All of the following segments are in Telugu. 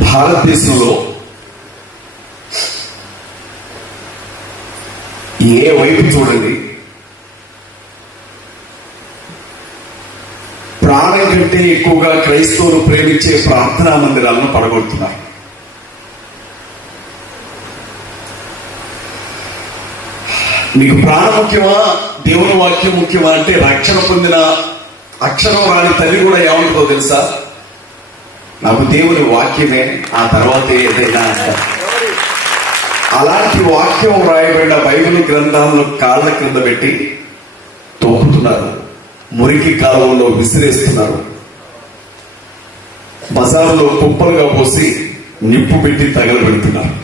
భారతదేశంలో ఏ వైపు చూడండి ప్రాణం కంటే ఎక్కువగా క్రైస్తవులు ప్రేమించే ప్రార్థనా మందిరాలను పడగొడుతున్నారు. నీకు ప్రాణం ముఖ్యమా, దేవుని వాక్యం ముఖ్యమా అంటే రక్షణ పొందిన అక్షరం రాని తల్లి కూడా ఏమంటుందో తెలుసా? నాకు దేవుని వాక్యమే, ఆ తర్వాత ఏదైనా అంటారు. అలాంటి వాక్యం రాయబడిన బైబిల్ గ్రంథాలను కాళ్ళ కింద పెట్టి తోపుతున్నారు, మురికి కాలంలో విసిరేస్తున్నారు, బజారులో కుప్పలుగా పోసి నిప్పు పెట్టి తగలబెడుతున్నారు.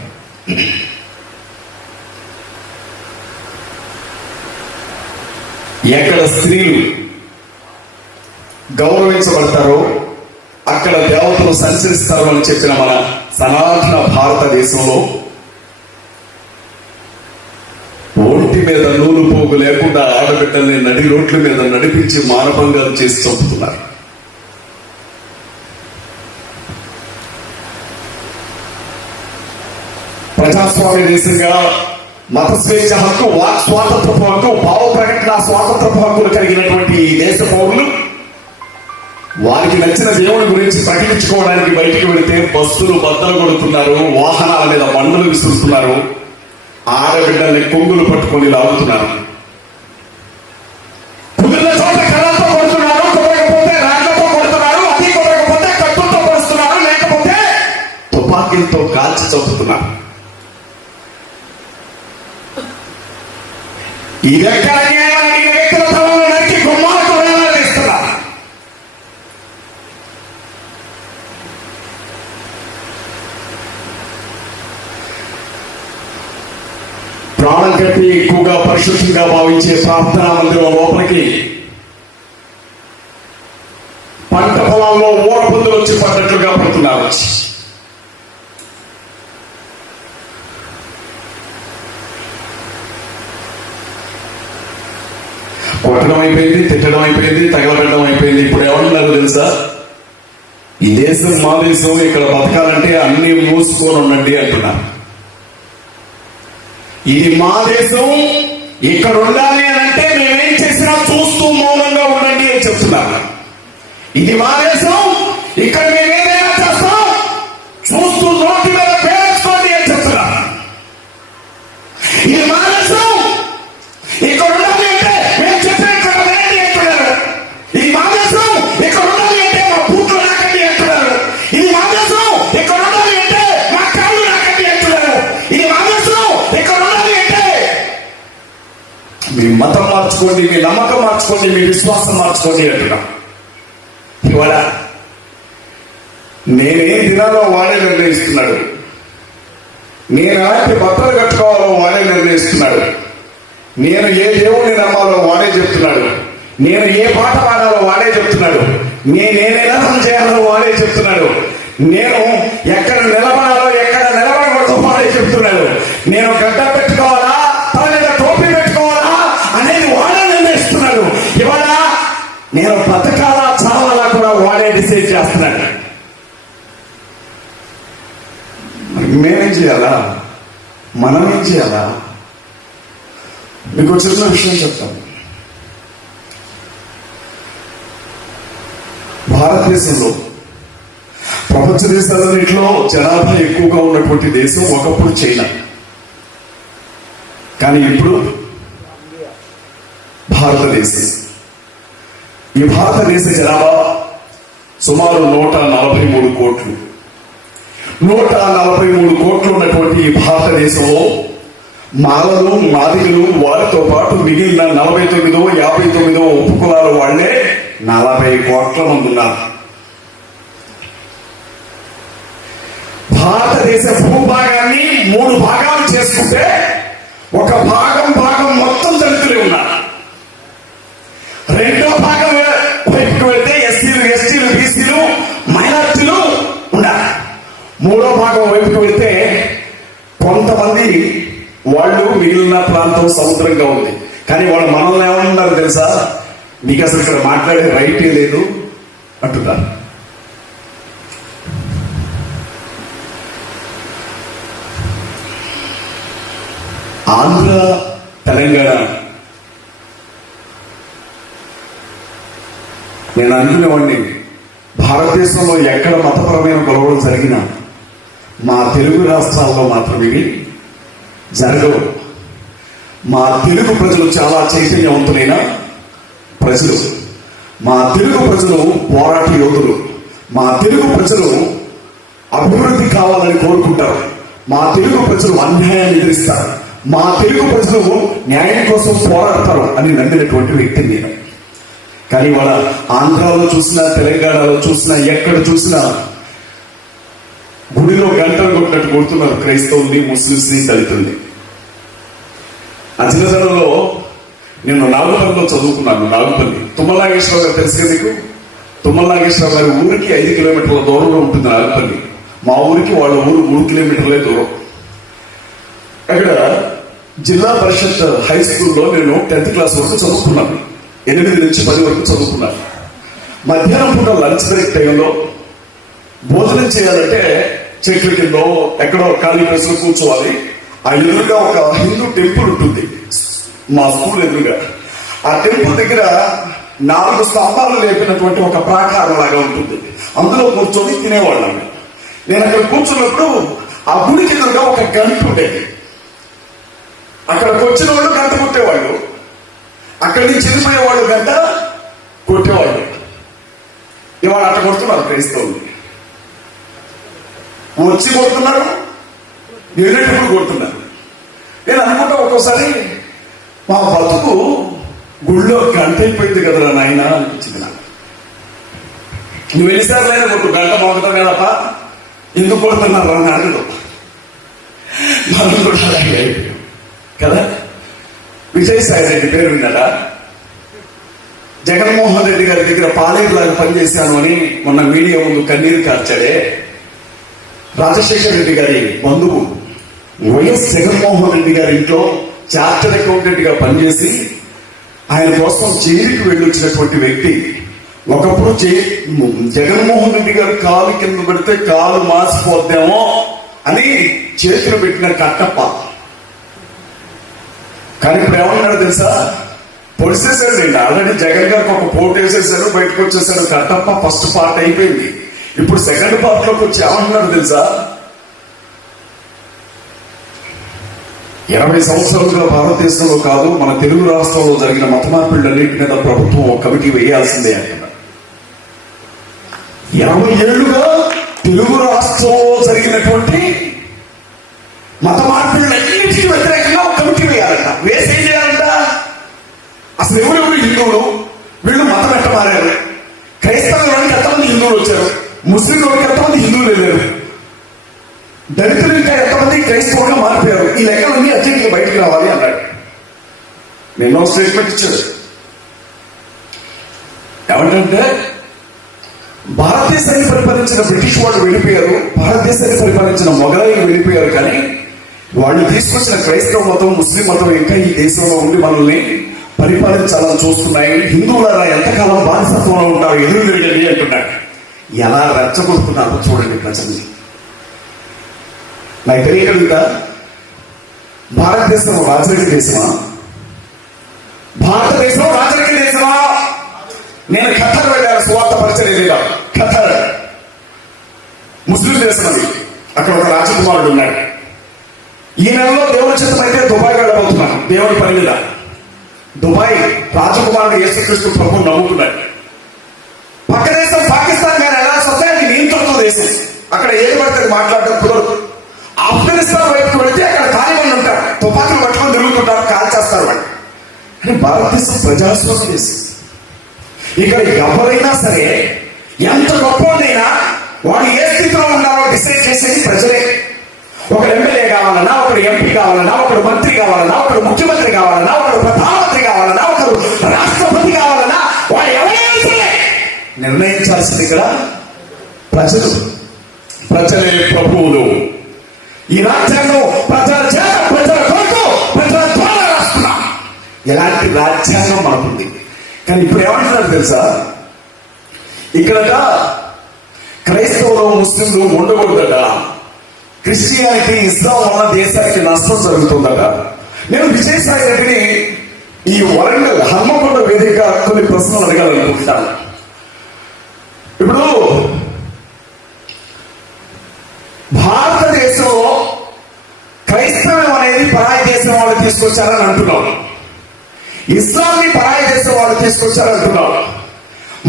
ఎక్కడ స్త్రీలు గౌరవించబడతారో అక్కడ దేవతలు సంచరిస్తారు అని చెప్పిన మన సనాతన భారతదేశంలో ఒంటి మీద నూలు పోగు లేకుండా ఆడబిడ్డల్ని నడి రోడ్ల మీద నడిపించి మానభంగాలు చేసి చంపుతున్నారు. ప్రజాస్వామ్య దేశంగా మత స్వేచ్ఛ హక్కు, వాక్ స్వాతంత్రపు హక్కు, భావ ప్రకటన స్వాతంత్రపు హక్కులు కలిగినటువంటి ఈ దేశ పౌరులు వారికి నచ్చిన దేవుని గురించి ప్రకటించుకోవడానికి బయటికి వెళితే బస్సులు బద్దలు కొడుతున్నారు, వాహనాల మీద మండలు విసురుతున్నారు, ఆడబిడ్డల్ని కొంగులు పట్టుకొని లాగుతున్నారు. కుదిరిన చోట కళ్ళతో కొడుతున్నారు, కుదరకపోతే రాళ్లతో కొడుతున్నారు, అది కుదరకపోతే కత్తులతో పొడుస్తున్నారు, లేకపోతే తుపాకీలతో కాల్చి చంపుతున్నారు. ఇదెక్కడ వ్యక్తుల తలలో నరికి గుమ్మాలకు వేలాడేస్తున్నారు. ప్రాణం కట్టి ఎక్కువగా పరిశుద్ధంగా భావించే ప్రార్థనా మందిరం లోపలికి పంట పొలాల్లో ఊరబుద్దులు వచ్చి పడ్డట్లుగా పడుతున్నారు. కొట్టడం అయిపోయింది, తిట్టడం అయిపోయింది, తగలబెట్టడం అయిపోయింది. ఇప్పుడు ఏమంటున్నారు తెలుసా? ఈ దేశం మా దేశం, ఇక్కడ బతకాలంటే అన్ని మూసుకొని ఉండండి అంటున్నారు. ఇది మా దేశం, ఇక్కడ ఉండాలి అని అంటే మేమేం చేసినా చూస్తూ మౌనంగా ఉండండి అని చెప్తున్నారు. ఇది మా దేశం, ఇక్కడ మేమేదైనా చేస్తాం చూస్తూ నోటి మీద పేరేసుకోండి అని చెప్తున్నారు. ఇది మా దేశం, ఇక్కడ ఉండాలి అంటే మేము చెప్పినట్టు వినండి అంటున్నారు. ఇది మా దేశం, ఇక్కడ ఉండాలి అంటే మా బూట్లు నాకండి అంటున్నారు. ఇది మా దేశం, ఇక్కడ ఉండాలి అంటే మా కాళ్ళు నాకండి అంటున్నారు. ఇది మా దేశం, ఇక్కడ ఉండాలి అంటే మీ మతం మార్చుకోండి, మీ నమ్మకం మార్చుకోండి, మీ విశ్వాసం మార్చుకోండి అంటున్నా. ఇవాళ నేనేం తినాలో వాడే నిర్ణయిస్తున్నాడు, నేను ఎలాంటి బట్టలు కట్టుకోవాలో వాడే నిర్ణయిస్తున్నాడు, నేను ఏ దేవుడిని నమ్మాలో వాడే చెప్తున్నాడు, నేను ఏ పాట పాడాలో వాడే చెప్తున్నాడు, నేనేదైనా చేయాలో వాడే చెప్తున్నాడు, నేను ఎక్కడ నిలబడాలో ఎక్కడ నిలబడకూడదో వాడే చెప్తున్నాడు, నేను గడ్డ పెట్టుకోవాలా తన మీద టోపీ పెట్టుకోవాలా అనేది వాడే నిర్ణయిస్తున్నాడు. ఇవాళ నేను బతకాలా చావాలా కూడా వాడే డిసైడ్ చేస్తున్నాడు. మేమేం చేయాలా, మనమేం చేయాలా? మీకు చిన్న విషయం చెప్తాను. భారతదేశంలో ప్రపంచ దేశాలన్నింటిలో జనాభా ఎక్కువగా ఉన్నటువంటి దేశం ఒకప్పుడు చైనా, కానీ ఇప్పుడు భారతదేశం. ఈ భారతదేశ జనాభా సుమారు 143 కోట్లు. 143 కోట్లు ఉన్నటువంటి ఈ భారతదేశంలో మాలలు, మాదిగలు, వారితో పాటు మిగిలిన 49 59 ఉపకులాల వాళ్లే 40 కోట్ల మంది ఉన్నారు. భారతదేశ భూభాగాన్ని 3 భాగాలు చేసుకుంటే ఒక భాగం మొత్తం దళితులే ఉన్నారు. రెండో భాగం వైపుకి వెళ్తే ఎస్సీలు, ఎస్టీలు, బీసీలు, మైనార్టీలు ఉన్నారు. మూడో భాగం వైపుకి వెళ్తే కొంతమంది వాళ్ళు మిగిలిన ప్రాంతం సముద్రంగా ఉంది. కానీ వాళ్ళు మనల్ని ఏమన్నారు తెలుసా? నీకు అసలు ఇక్కడ మాట్లాడే రైటే లేదు అంటున్నారు. ఆంధ్ర, తెలంగాణ. నేను అనుకునేవాడిని, భారతదేశంలో ఎక్కడ మతపరమైన గొడవలు జరిగినా మా తెలుగు రాష్ట్రాల్లో మాత్రం ఇవి జరగవు. మా తెలుగు ప్రజలు చాలా చైతన్యవంతులైన ప్రజలు, మా తెలుగు ప్రజలు పోరాట యోధులు, మా తెలుగు ప్రజలు అభివృద్ధి కావాలని కోరుకుంటారు, మా తెలుగు ప్రజలు అన్యాయాన్ని ఎదిరిస్తారు, మా తెలుగు ప్రజలు న్యాయం కోసం పోరాడతారు అని నమ్మినటువంటి వ్యక్తిని నేను. కానీ వాళ్ళ ఆంధ్రాలో చూసినా, తెలంగాణలో చూసినా, ఎక్కడ చూసినా గుడిలో గంటలు కొట్టినట్టు కొడుతున్నారు క్రైస్తవుల్ని, ముస్లింస్ని, దళితుల్ని. అజిలదలలో నేను నాగుపల్లిలో చదువుకున్నాను. నాగుపల్లి తుమ్మల నాగేశ్వరరావు గారు తెలుసు కదా మీకు? తుమ్మల నాగేశ్వరరావు గారి ఊరికి 5 కిలోమీటర్ల దూరంలో ఉంటుంది నాగుపల్లి. మా ఊరికి వాళ్ళ ఊరు 3 కిలోమీటర్లే దూరం. అక్కడ జిల్లా పరిషత్ హై స్కూల్లో నేను 10th క్లాస్ వరకు చదువుకున్నాను. 8 నుంచి 10 వరకు చదువుకున్నాను. మధ్యాహ్నం పూట లంచ్ బ్రేక్ టైంలో భోజనం చేయాలంటే చెట్ల కింద ఎక్కడో ఖాళీ ప్లేస్ లో కూర్చోవాలి. ఆ ఎదురుగా ఒక హిందూ టెంపుల్ ఉంటుంది మా స్కూల్ ఎదురుగా. ఆ టెంపుల్ దగ్గర 4 స్తంభాలు లేపినటువంటి ఒక ప్రాకారం లాగా ఉంటుంది. అందులో కూర్చొని తినేవాళ్ళం. నేను అక్కడ కూర్చున్నప్పుడు ఆ గుడికి ఎదురుగా ఒక గంట ఉండేది. అక్కడికి వచ్చిన వాళ్ళు గంట కొట్టేవాళ్ళు, అక్కడి నుంచి వెళ్ళిపోయే వాళ్ళు గంట కొట్టేవాళ్ళు. ఇవాళ అట్ట కొడుతున్నారు క్రైస్తవులు. వచ్చి కొడుతున్నారు, వెళ్ళేటప్పుడు కొడుతున్నారు. నేను అనుకుంటా ఒక్కోసారి మా బతుకు గుళ్ళో గంట అయిపోయింది కదరా నాయన అనిపించింది నాకు. నువ్వు ఎన్నిసార్లైనా కొట్టు, గంట మోగుతావు కదప్ప, ఎందుకు కొడుతున్నారు అని అడగదు. మనం కూడా అలాగే అయిపోయాం కదా. విజయసాయి రెడ్డి పేరు విన్నాడా? జగన్మోహన్ రెడ్డి గారి దగ్గర పాలేరులాగా పనిచేశాను అని మొన్న మీడియా ముందు కన్నీరు కార్చాడే. రాజశేఖర రెడ్డి గారి బంధువు వైఎస్ జగన్మోహన్ రెడ్డి గారి ఇంట్లో చార్టర్డ్ అకౌంటెంట్ గా పనిచేసి ఆయన కోసం జైలుకి వెళ్ళొచ్చినటువంటి వ్యక్తి. ఒకప్పుడు జగన్మోహన్ రెడ్డి గారు కాలు కింద పెడితే కాలు మాసిపోద్దామో అని చేతులు పెట్టిన కట్టప్ప. కానీ ఇప్పుడు ఏమన్నాడు తెలుసా? పొడిసేసాడు. ఆల్రెడీ జగన్ గారికి ఒక పోటు వేసేసాడు, బయటకు వచ్చేసాడు. కట్టప్ప ఫస్ట్ పార్ట్ అయిపోయింది. ఇప్పుడు సెకండ్ పార్ట్ లోకి వచ్చి ఏమంటున్నాడు తెలుసా? 20 సంవత్సరాలుగా భారతదేశంలో కాదు, మన తెలుగు రాష్ట్రంలో జరిగిన మత మార్పిళ్ళన్నింటి మీద ప్రభుత్వం ఒక కమిటీ వేయాల్సిందే అంటున్నారు. 20 ఏళ్లుగా తెలుగు రాష్ట్రంలో జరిగినటువంటి మత మార్పిళ్ళన్నింటికి వ్యతిరేకంగా ఒక కమిటీ వేయాలంట. వేసి ఏం చేయాలంట? అసలు ఎవరెవరు హిందువులు, వీళ్ళు మతం ఎట్ట మారారు, క్రైస్తవులకి ఎంతమంది హిందువులు వచ్చారు, ముస్లింలకి ఎంతమంది హిందువులు వెళ్ళారు, దళితులు ఇంకా ఎంతమంది క్రైస్తవులుగా మారిపోయారు, ఈ లెక్కలన్నీ అర్జెంట్గా బయటకు రావాలి అన్నాడు. నేను స్టేట్మెంట్ ఇచ్చాడు. ఏమంటే భారతదేశాన్ని పరిపాలించిన బ్రిటిష్ వాళ్ళు వెళ్ళిపోయారు, భారతదేశాన్ని పరిపాలించిన మొఘలాయిలు వెళ్ళిపోయారు, కానీ వాళ్ళు తీసుకొచ్చిన క్రైస్తవ మతం, ముస్లిం మతం ఇంకా ఈ దేశంలో ఉండి మనల్ని పరిపాలించాలని చూస్తున్నాయి. హిందువులారా ఎంతకాలం బానిసత్వంలో ఉంటారు, ఎదురు తిరగండి అంటున్నాడు. ఎలా రెచ్చగొడుతున్నారో చూడండి ప్రజల్ని. నాకు తెలియగలుగుతా, భారతదేశం రాజకీయ దేశమా? భారతదేశం రాజకీయ దేశమా? నేను ఖతర్ వెళ్ళాను, సువార్త పరిచయం. ఖతర్ ముస్లిం దేశం అది. అక్కడ ఒక రాజకుమారుడు ఉన్నాడు. ఈ నెలలో దేవుని చిత్తం అయితే దుబాయ్ వెళ్ళబోతున్నాను దేవుడి పని మీద. దుబాయ్ రాజకుమారుడు యేసుక్రీస్తు ప్రభువు నమ్ముకున్నాడు. పక్క దేశం పాకిస్తాన్ కానీ ఎలా వస్తే అది నియంత్రణ దేశం. అక్కడ ఏది పడితే మాట్లాడడం కుదరదు. ఆఫ్ఘనిస్తాన్ వైపుకి వెళితే అక్కడ తాలిబాన్లు ఉంటారు, తుపాకులు పట్టుకొని తిరుగుతుంటారు, కాల్ చేస్తారు వాళ్ళు. కానీ భారతదేశం ప్రజాస్వామ్య దేశం. ఇక్కడ ఎవరైనా సరే, ఎంత గొప్పదైనా వాడు ఏ స్థితిలో ఉండాలో డిసైడ్ చేసేది ప్రజలే. ఒకడు ఎమ్మెల్యే కావాలన్నా, ఒకడు ఎంపీ కావాలన్నా, ఒకడు మంత్రి కావాలన్నా, ఒకడు ముఖ్యమంత్రి కావాలన్నా, ఒకడు ప్రధానమంత్రి కావాలన్నా, ఒకడు రాష్ట్రపతి కావాలన్నా, వాడు ఎవరైనా సరే నిర్ణయించాల్సింది ఇక్కడ ప్రజలు. ప్రజలే ప్రభువులు. ఈ రాజ్యాంగం ప్రజల చేత, ప్రజల కొరకు, ప్రజల ద్వారా రాస్తున్నాం. ఎలాంటి రాజ్యాంగం మనకుంది. కానీ ఇప్పుడు ఏమంటున్నారు తెలుసా? ఇక్కడ క్రైస్తవులు, ముస్లింలు ఉండకూడదట. క్రిస్టియానిటీ, ఇస్లాం వల్ల దేశానికి నష్టం జరుగుతుందట. నేను విజయసాయి రెడ్డిని ఈ వరంగల్ హన్మకొండ వేదిక కొన్ని ప్రశ్నలు అడగాలనుకుంటున్నాను. ఇప్పుడు భారతదేశంలో క్రైస్తవం అనేది పరాయి దేశం వాళ్ళు తీసుకొచ్చారని అంటున్నాం, ఇస్లాంని పరాయి దేశం వాళ్ళు తీసుకొచ్చారని అంటున్నాం.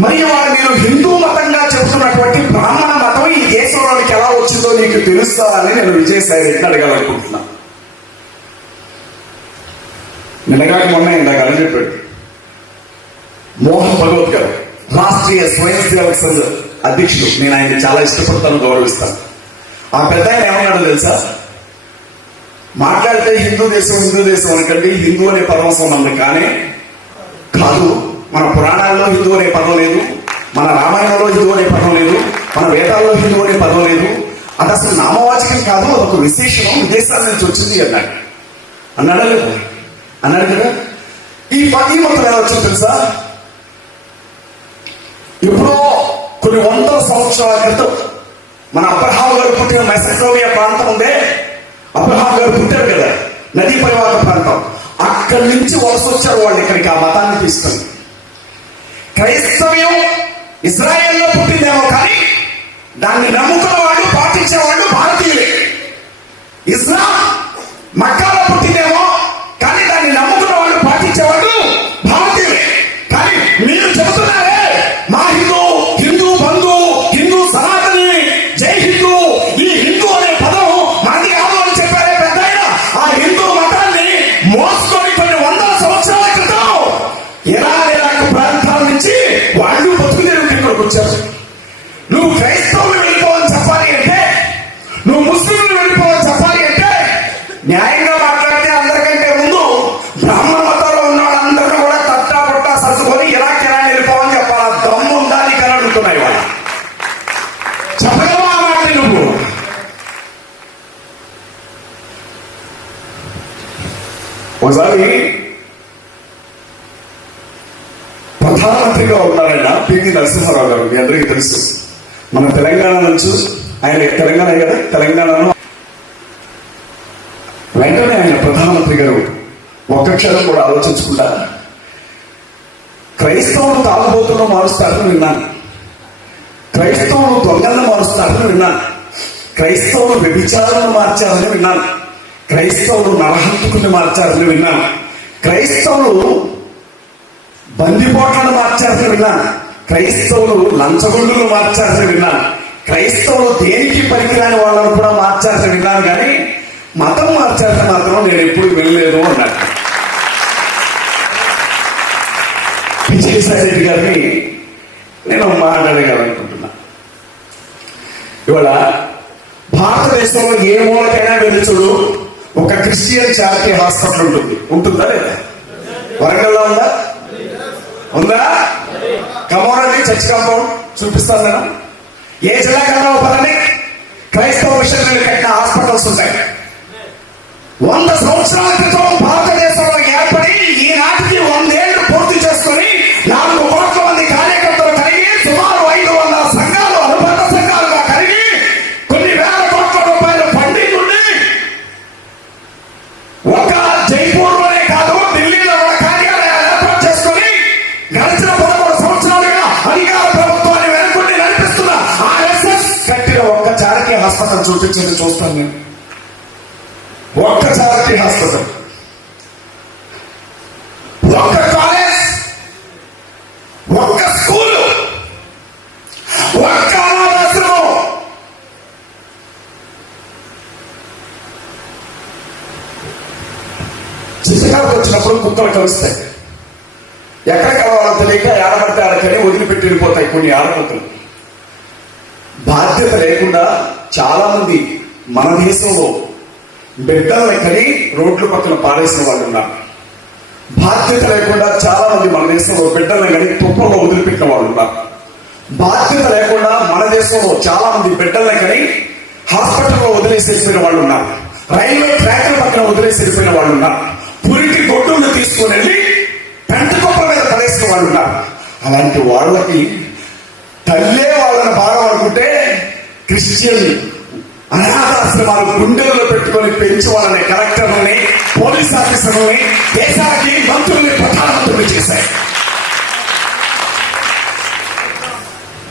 మరియు వాళ్ళు మీరు హిందూ మతంగా చెబుతున్నటువంటి బ్రాహ్మణ మతం ఈ దేశంలోనికి ఎలా వచ్చిందో నీకు తెలుస్తా అని నేను విజయసాయి రెడ్డిని అడగాలనుకుంటున్నా. నిన్నగాక మొన్న ఇందాక అని చెప్పాడు మోహన్ భగవత్ గారు, రాష్ట్రీయ స్వయం సేవక సంఘ అధ్యక్షుడు. నేను ఆయన చాలా ఇష్టపడతాను, గౌరవిస్తాను. ఆ పెద్ద ఆయన ఏమన్నాడో తెలుసా? మాట్లాడితే హిందూ దేశం అనకండి, హిందూ అనే పదం సంబంధం కానీ కాదు. మన పురాణాల్లో హిందూ అనే పదం లేదు, మన రామాయణంలో హిందూ అనే పదం లేదు, మన వేదాల్లో హిందూ అనే పదం లేదు. అది అసలు నామవాచకం కాదు, అదొక విశేషణం, విదేశాల నుంచి వచ్చింది అన్నాడు కదా. ఈ మొత్తం ఎలా వచ్చింది తెలుసా? ఎప్పుడో కొన్ని వందల సంవత్సరాల క్రితం మన అబ్రహాం గారు పుట్టిన మెసటోనియా ప్రాంతం ఉందే, అబ్రహాం గారు పుట్టారు కదా, నదీ పరివాహక ప్రాంతం, అక్కడి నుంచి వలస వచ్చారు వాళ్ళు ఇక్కడికి, ఆ మతాన్ని తీసుకొని. క్రైస్తవ్యం ఇజ్రాయెల్లో పుట్టిందేమో కానీ దాన్ని నమ్ముకున్న వాళ్ళు, పాటించేవాళ్ళు భారతీయులే. ఇస్లాం మక్కాలో పుట్టిందేమో కానీ దాన్ని నమ్ముకున్న వాళ్ళు, పాటించేవాళ్ళు భారతీయులే. కానీ మీరు చెబుతున్నారే మా హిందూ బంధు, హిందూ సనాతని, జై హిందూ, ఈ హిందూ అనే పదం మనది కాదు అని చెప్పారే పెద్ద ఆయన. ఆ హిందూ మతాన్ని మోసుకొని కొన్ని వందల సంవత్సరాల క్రితం ఇరాక్ ప్రాంతాల నుంచి వాళ్ళు బతుకుదేరు ఇక్కడికి వచ్చారు. నువ్వు క్రైస్తవులు వెళ్ళిపోవని చెప్పాలి అంటే, నువ్వు ముస్లింలు వెళ్ళిపోవని చెప్పాలి అంటే, న్యాయంగా మాట్లాడితే అందరికంటే ముందు బ్రాహ్మణ మతంలో ఉన్న వాళ్ళందరినీ కూడా తట్టా పొట్టా సర్దుకొని ఇరాక్ వెళ్ళిపోవని చెప్పాలి. దమ్ము ఉండాలి కానీ అడుగుతున్నాయి వాళ్ళు. చెప్పగలవా మాట నువ్వు? ఒకసారి ప్రధానమంత్రిగా ఉన్నారాయన పివి నరసింహారావు గారు, మీ అందరికీ తెలుసు. మన తెలంగాణ నుంచి ఆయన, తెలంగాణ కదా, తెలంగాణలో వెంటనే ఆయన ప్రధానమంత్రి గారు ఒక్క క్షణం కూడా ఆలోచించకుండా క్రైస్తవులు తాగుబోతులను మారుస్తారని విన్నాను, క్రైస్తవులు దొంగలను మారుస్తారని విన్నాను, క్రైస్తవులు వ్యభిచారాలను మార్చారని విన్నాను, క్రైస్తవులు నరహంతకుని మార్చారని విన్నాను, క్రైస్తవులు బందిపోట్లను మార్చారని విన్నాను, క్రైస్తవులు లంచగొండులు మార్చారని విన్నాను, క్రైస్తవులు దేనికి పనికిరాని వాళ్ళను కూడా మార్చారని విన్నాను, కానీ మతం మార్చారని మాత్రం నేను ఎప్పుడు వినలేదు అన్నాడు. విజయసాయి రెడ్డి గారిని నేను మాట్లాడగలనుకుంటున్నా. ఇవాళ భారతదేశంలో ఏ మూలకైనా వెళ్ళి చూడు, ఒక క్రిస్టియన్ చారిటీ హాస్పిటల్ ఉంటుందా లేదా? వరంగల్లో ఉందా? కమోరండి చర్చ్ కాంపౌండ్ చూపిస్తాను నేను. ఏ జిల్లా కన్నా పదండి, క్రైస్తవ మిషనరీలు కట్టిన హాస్పిటల్స్ ఉంటాయి. 100 సంవత్సరాల క్రితం భారతదేశంలో ఏర్పడి ఈనాటికి 100 ఏళ్లు పూర్తి చేసుకుని 4 కోట్ల మంది కార్యకర్తలు కలిగి సుమారు 500 సంఘాలు అనుబంధ సంఘాలుగా కలిగి కొన్ని వేల కోట్ల రూపాయల ఫండింగ్ ఉండి ఒక జైపూర్లోనే కాదు ఢిల్లీలో ఒక కార్యాలయాలు ఏర్పాటు చేసుకుని గడిచిన 13 సంవత్సరాలుగా అధికార ప్రభుత్వాన్ని వెనుకుండి నడిపిస్తున్న ఆర్ఎస్ఎస్ కట్టిన ఒక్క చారిటీ హాస్పిటల్ చూపించింది చూస్తాను నేను. ఒక్క చారిటీ హాస్పిటల్, ఒక్క కాలేజ్, ఒక్క స్కూలు, ఒక్క అనాథాశ్రమం. చిన్నకాలకు వచ్చినప్పుడు కుక్కలు కలుస్తాయి, ఎక్కడ కలవాలో తెలియక ఆడబడితే ఆడకని వదిలిపెట్టి వెళ్ళిపోతాయి కొన్ని ఆడపడుతులు. బాధ్యత లేకుండా చాలా మంది మన దేశంలో బిడ్డలను కని రోడ్ల పక్కన పారేసిన వాళ్ళు ఉన్నారు. బాధ్యత లేకుండా చాలా మంది మన దేశంలో బిడ్డలను కని తుప్పల్లో వదిలిపెట్టిన వాళ్ళు ఉన్నారు. బాధ్యత లేకుండా మన దేశంలో చాలా మంది బిడ్డలను కని హాస్పిటల్లో వదిలేసి వెళ్ళిపోయిన వాళ్ళు ఉన్నారు. రైల్వే ట్రాక్ల పక్కన వదిలేసి వెళ్ళిపోయిన వాళ్ళు ఉన్నారు. పురికి గొడ్డును తీసుకుని వెళ్ళి పెంట కుప్ప మీద పడేసిన వాళ్ళు ఉన్నారు. అలాంటి వాళ్ళకి తల్లే వాళ్ళని బాగా అనుకుంటే క్రిస్టియన్ అనాథాశ్రమాలు గుండెల్లో పెట్టి పెట్టుకొని పెంచి వాళ్ళని కలెక్టర్లని, పోలీస్ ఆఫీసర్లని, దేశానికి మంత్రుల్ని, ప్రధానమంత్రులు చేశాయి.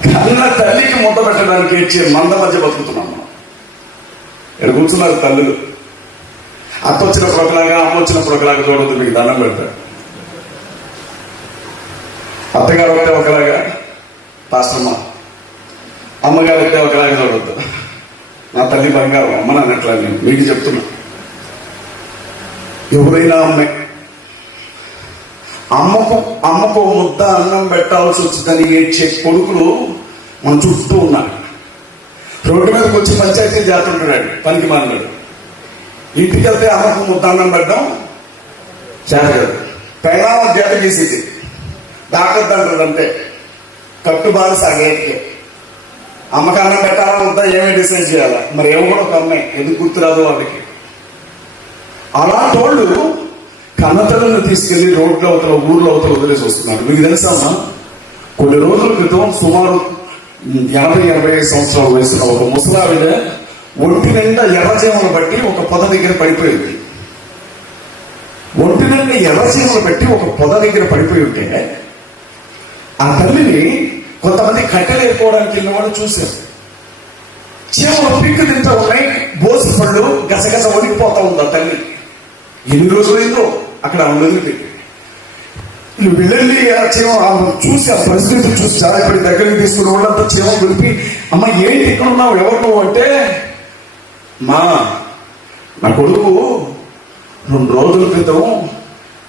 కన్న తల్లికి ముద్ద పెట్టడానికి ఇచ్చే మంద మధ్య బతుకుతున్నాం మనం. ఇక్కడ కూర్చున్నారు తల్లులు. అత్త వచ్చినప్పుడు ఒకలాగా, అమ్మ వచ్చినప్పుడు ఒకలాగా చూడద్దు, మీకు దండం పెడతారు. అత్తగారు ఒకటే ఒకలాగా, పాస్టమ్మ. అమ్మగారు ఒకటే ఒకలాగా చూడొద్దు. నా తల్లి బంగారం, అమ్మ నాన్నట్లా నేను మీకు చెప్తున్నా. ఎవరైనా అమ్మకు ముద్ద అన్నం పెట్టాల్సి వచ్చిందని ఏడ్చే కొడుకులు మన చుట్టూ ఉన్నారు. రోడ్డు మీదకి వచ్చి పంచాయతీ చేస్తుంటాడు పనికి మాన్నాడు. ఇంటికి వెళ్తే అమ్మకు ముద్ద అన్నం పెట్టడం చేరగదు. పెళ్ళామ చేత గీసేది దాకొద్దంటారు అంతే. కట్టుబాటు సాగేట్లే. అమ్మకి అన్నం పెట్టాలా ముద్ద ఏమీ డిసైడ్ చేయాలా? మరి ఏమో కూడా ఒక అమ్మాయి ఎందుకు గుర్తురాదు వాళ్ళకి. అలాంటి వాళ్ళు కన్నతలను తీసుకెళ్లి రోడ్ల అవతల, ఊర్లో అవతల వదిలేసి వస్తున్నారు. మీకు తెలుసా, కొన్ని రోజుల క్రితం సుమారు 80-85 సంవత్సరాల వయసులో ఒక ముసలావిడ ఒంటి నిండా ఎర్రచీమలు బట్టి ఒక పొద దగ్గర పడిపోయింది. ఒంటి నిండా ఎర్రచీమలు బట్టి ఒక పొద దగ్గర పడిపోయి ఉంటే ఆ తల్లిని కొంతమంది కట్టెలేకపోవడానికి వెళ్ళిన వాళ్ళు చూశారు. చీమలు పిక్కు తింటూ ఉన్నాయి, బోసి పళ్ళు గసగస వణికిపోతా ఉంది ఆ తల్లి. ఎన్ని రోజులైందో అక్కడ వదిలిపెట్టి వెళ్ళి ఆ చీమ చూసి, ఆ పరిస్థితి చూసి చాలా ఇప్పుడు దగ్గరికి తీసుకుని వాళ్ళంతా చీమ పిలిపి, అమ్మ ఏంటి ఇక్కడ ఉన్నావు, ఎవరు నువ్వు అంటే, నా కొడుకు 2 రోజుల క్రితం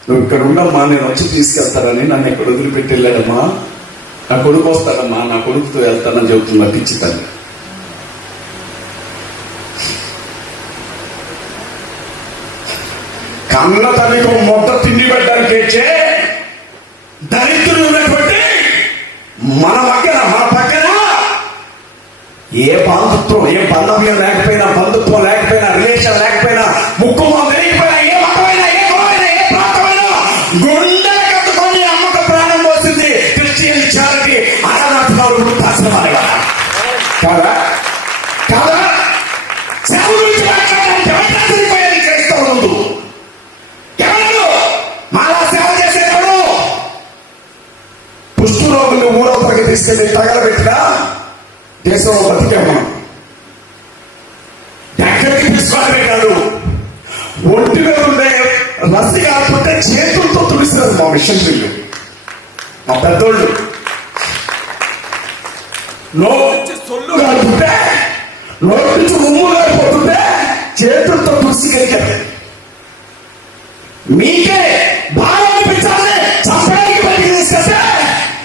నువ్వు ఇక్కడ ఉండమ్మా, నేను వచ్చి తీసుకెళ్తానని నన్ను ఇక్కడ వదిలిపెట్టి వెళ్ళాడమ్మా. నా కొడుకు వస్తాడమ్మా, నా కొడుకుతో వెళ్తానని చెబుతున్నా పిచ్చి తల్లి. కన్న తల్లికి మొట్ట తిండి పెట్టడానికి వచ్చే దరిద్రులు ఉన్నటువంటి మన పక్కన ఏ బంధుత్వం, ఏ బంధవ్యం లేకపోయినా, బంధుత్వం లేకపోయినా, రిలేషన్ లేకపోయినా, ముక్కు లేకపోయినా, ఏ మతమైనా, ఏ కులమైనా, ఏ ప్రాంతమైనా గుండెలు కట్టుకొని అమ్మకు ప్రాణం పోసింది క్రిస్టియన్ చారిటీ అనాథాలు వృద్ధాశ్రమాలు కాదా కాదా? సేవ గురించి మాట్లాడడానికి ఎవరిపోయేది క్రైస్తవులు. కుష్ఠరోగులు 3వ తరగతి తీసుకెళ్లి తగలబెట్టినా దేశంలో బతికాం మనం. ఎక్కడికి తీసుకోవడమే కాదు, ఒంటి మీద ఉండే రసి కాకపోతే చేతులతో తుడిస్తారు మా మిషనరీలు, మా పెద్దోళ్ళు. నోటి సొల్లు కాకపోతే, నోటి నుంచి ఉమ్ము కాకపోతుంటే చేతులతో తుడిసిగలిగారు. మీకే బాగా అనిపించాలి, చంపడానికి బయటికి తీసుకొస్తే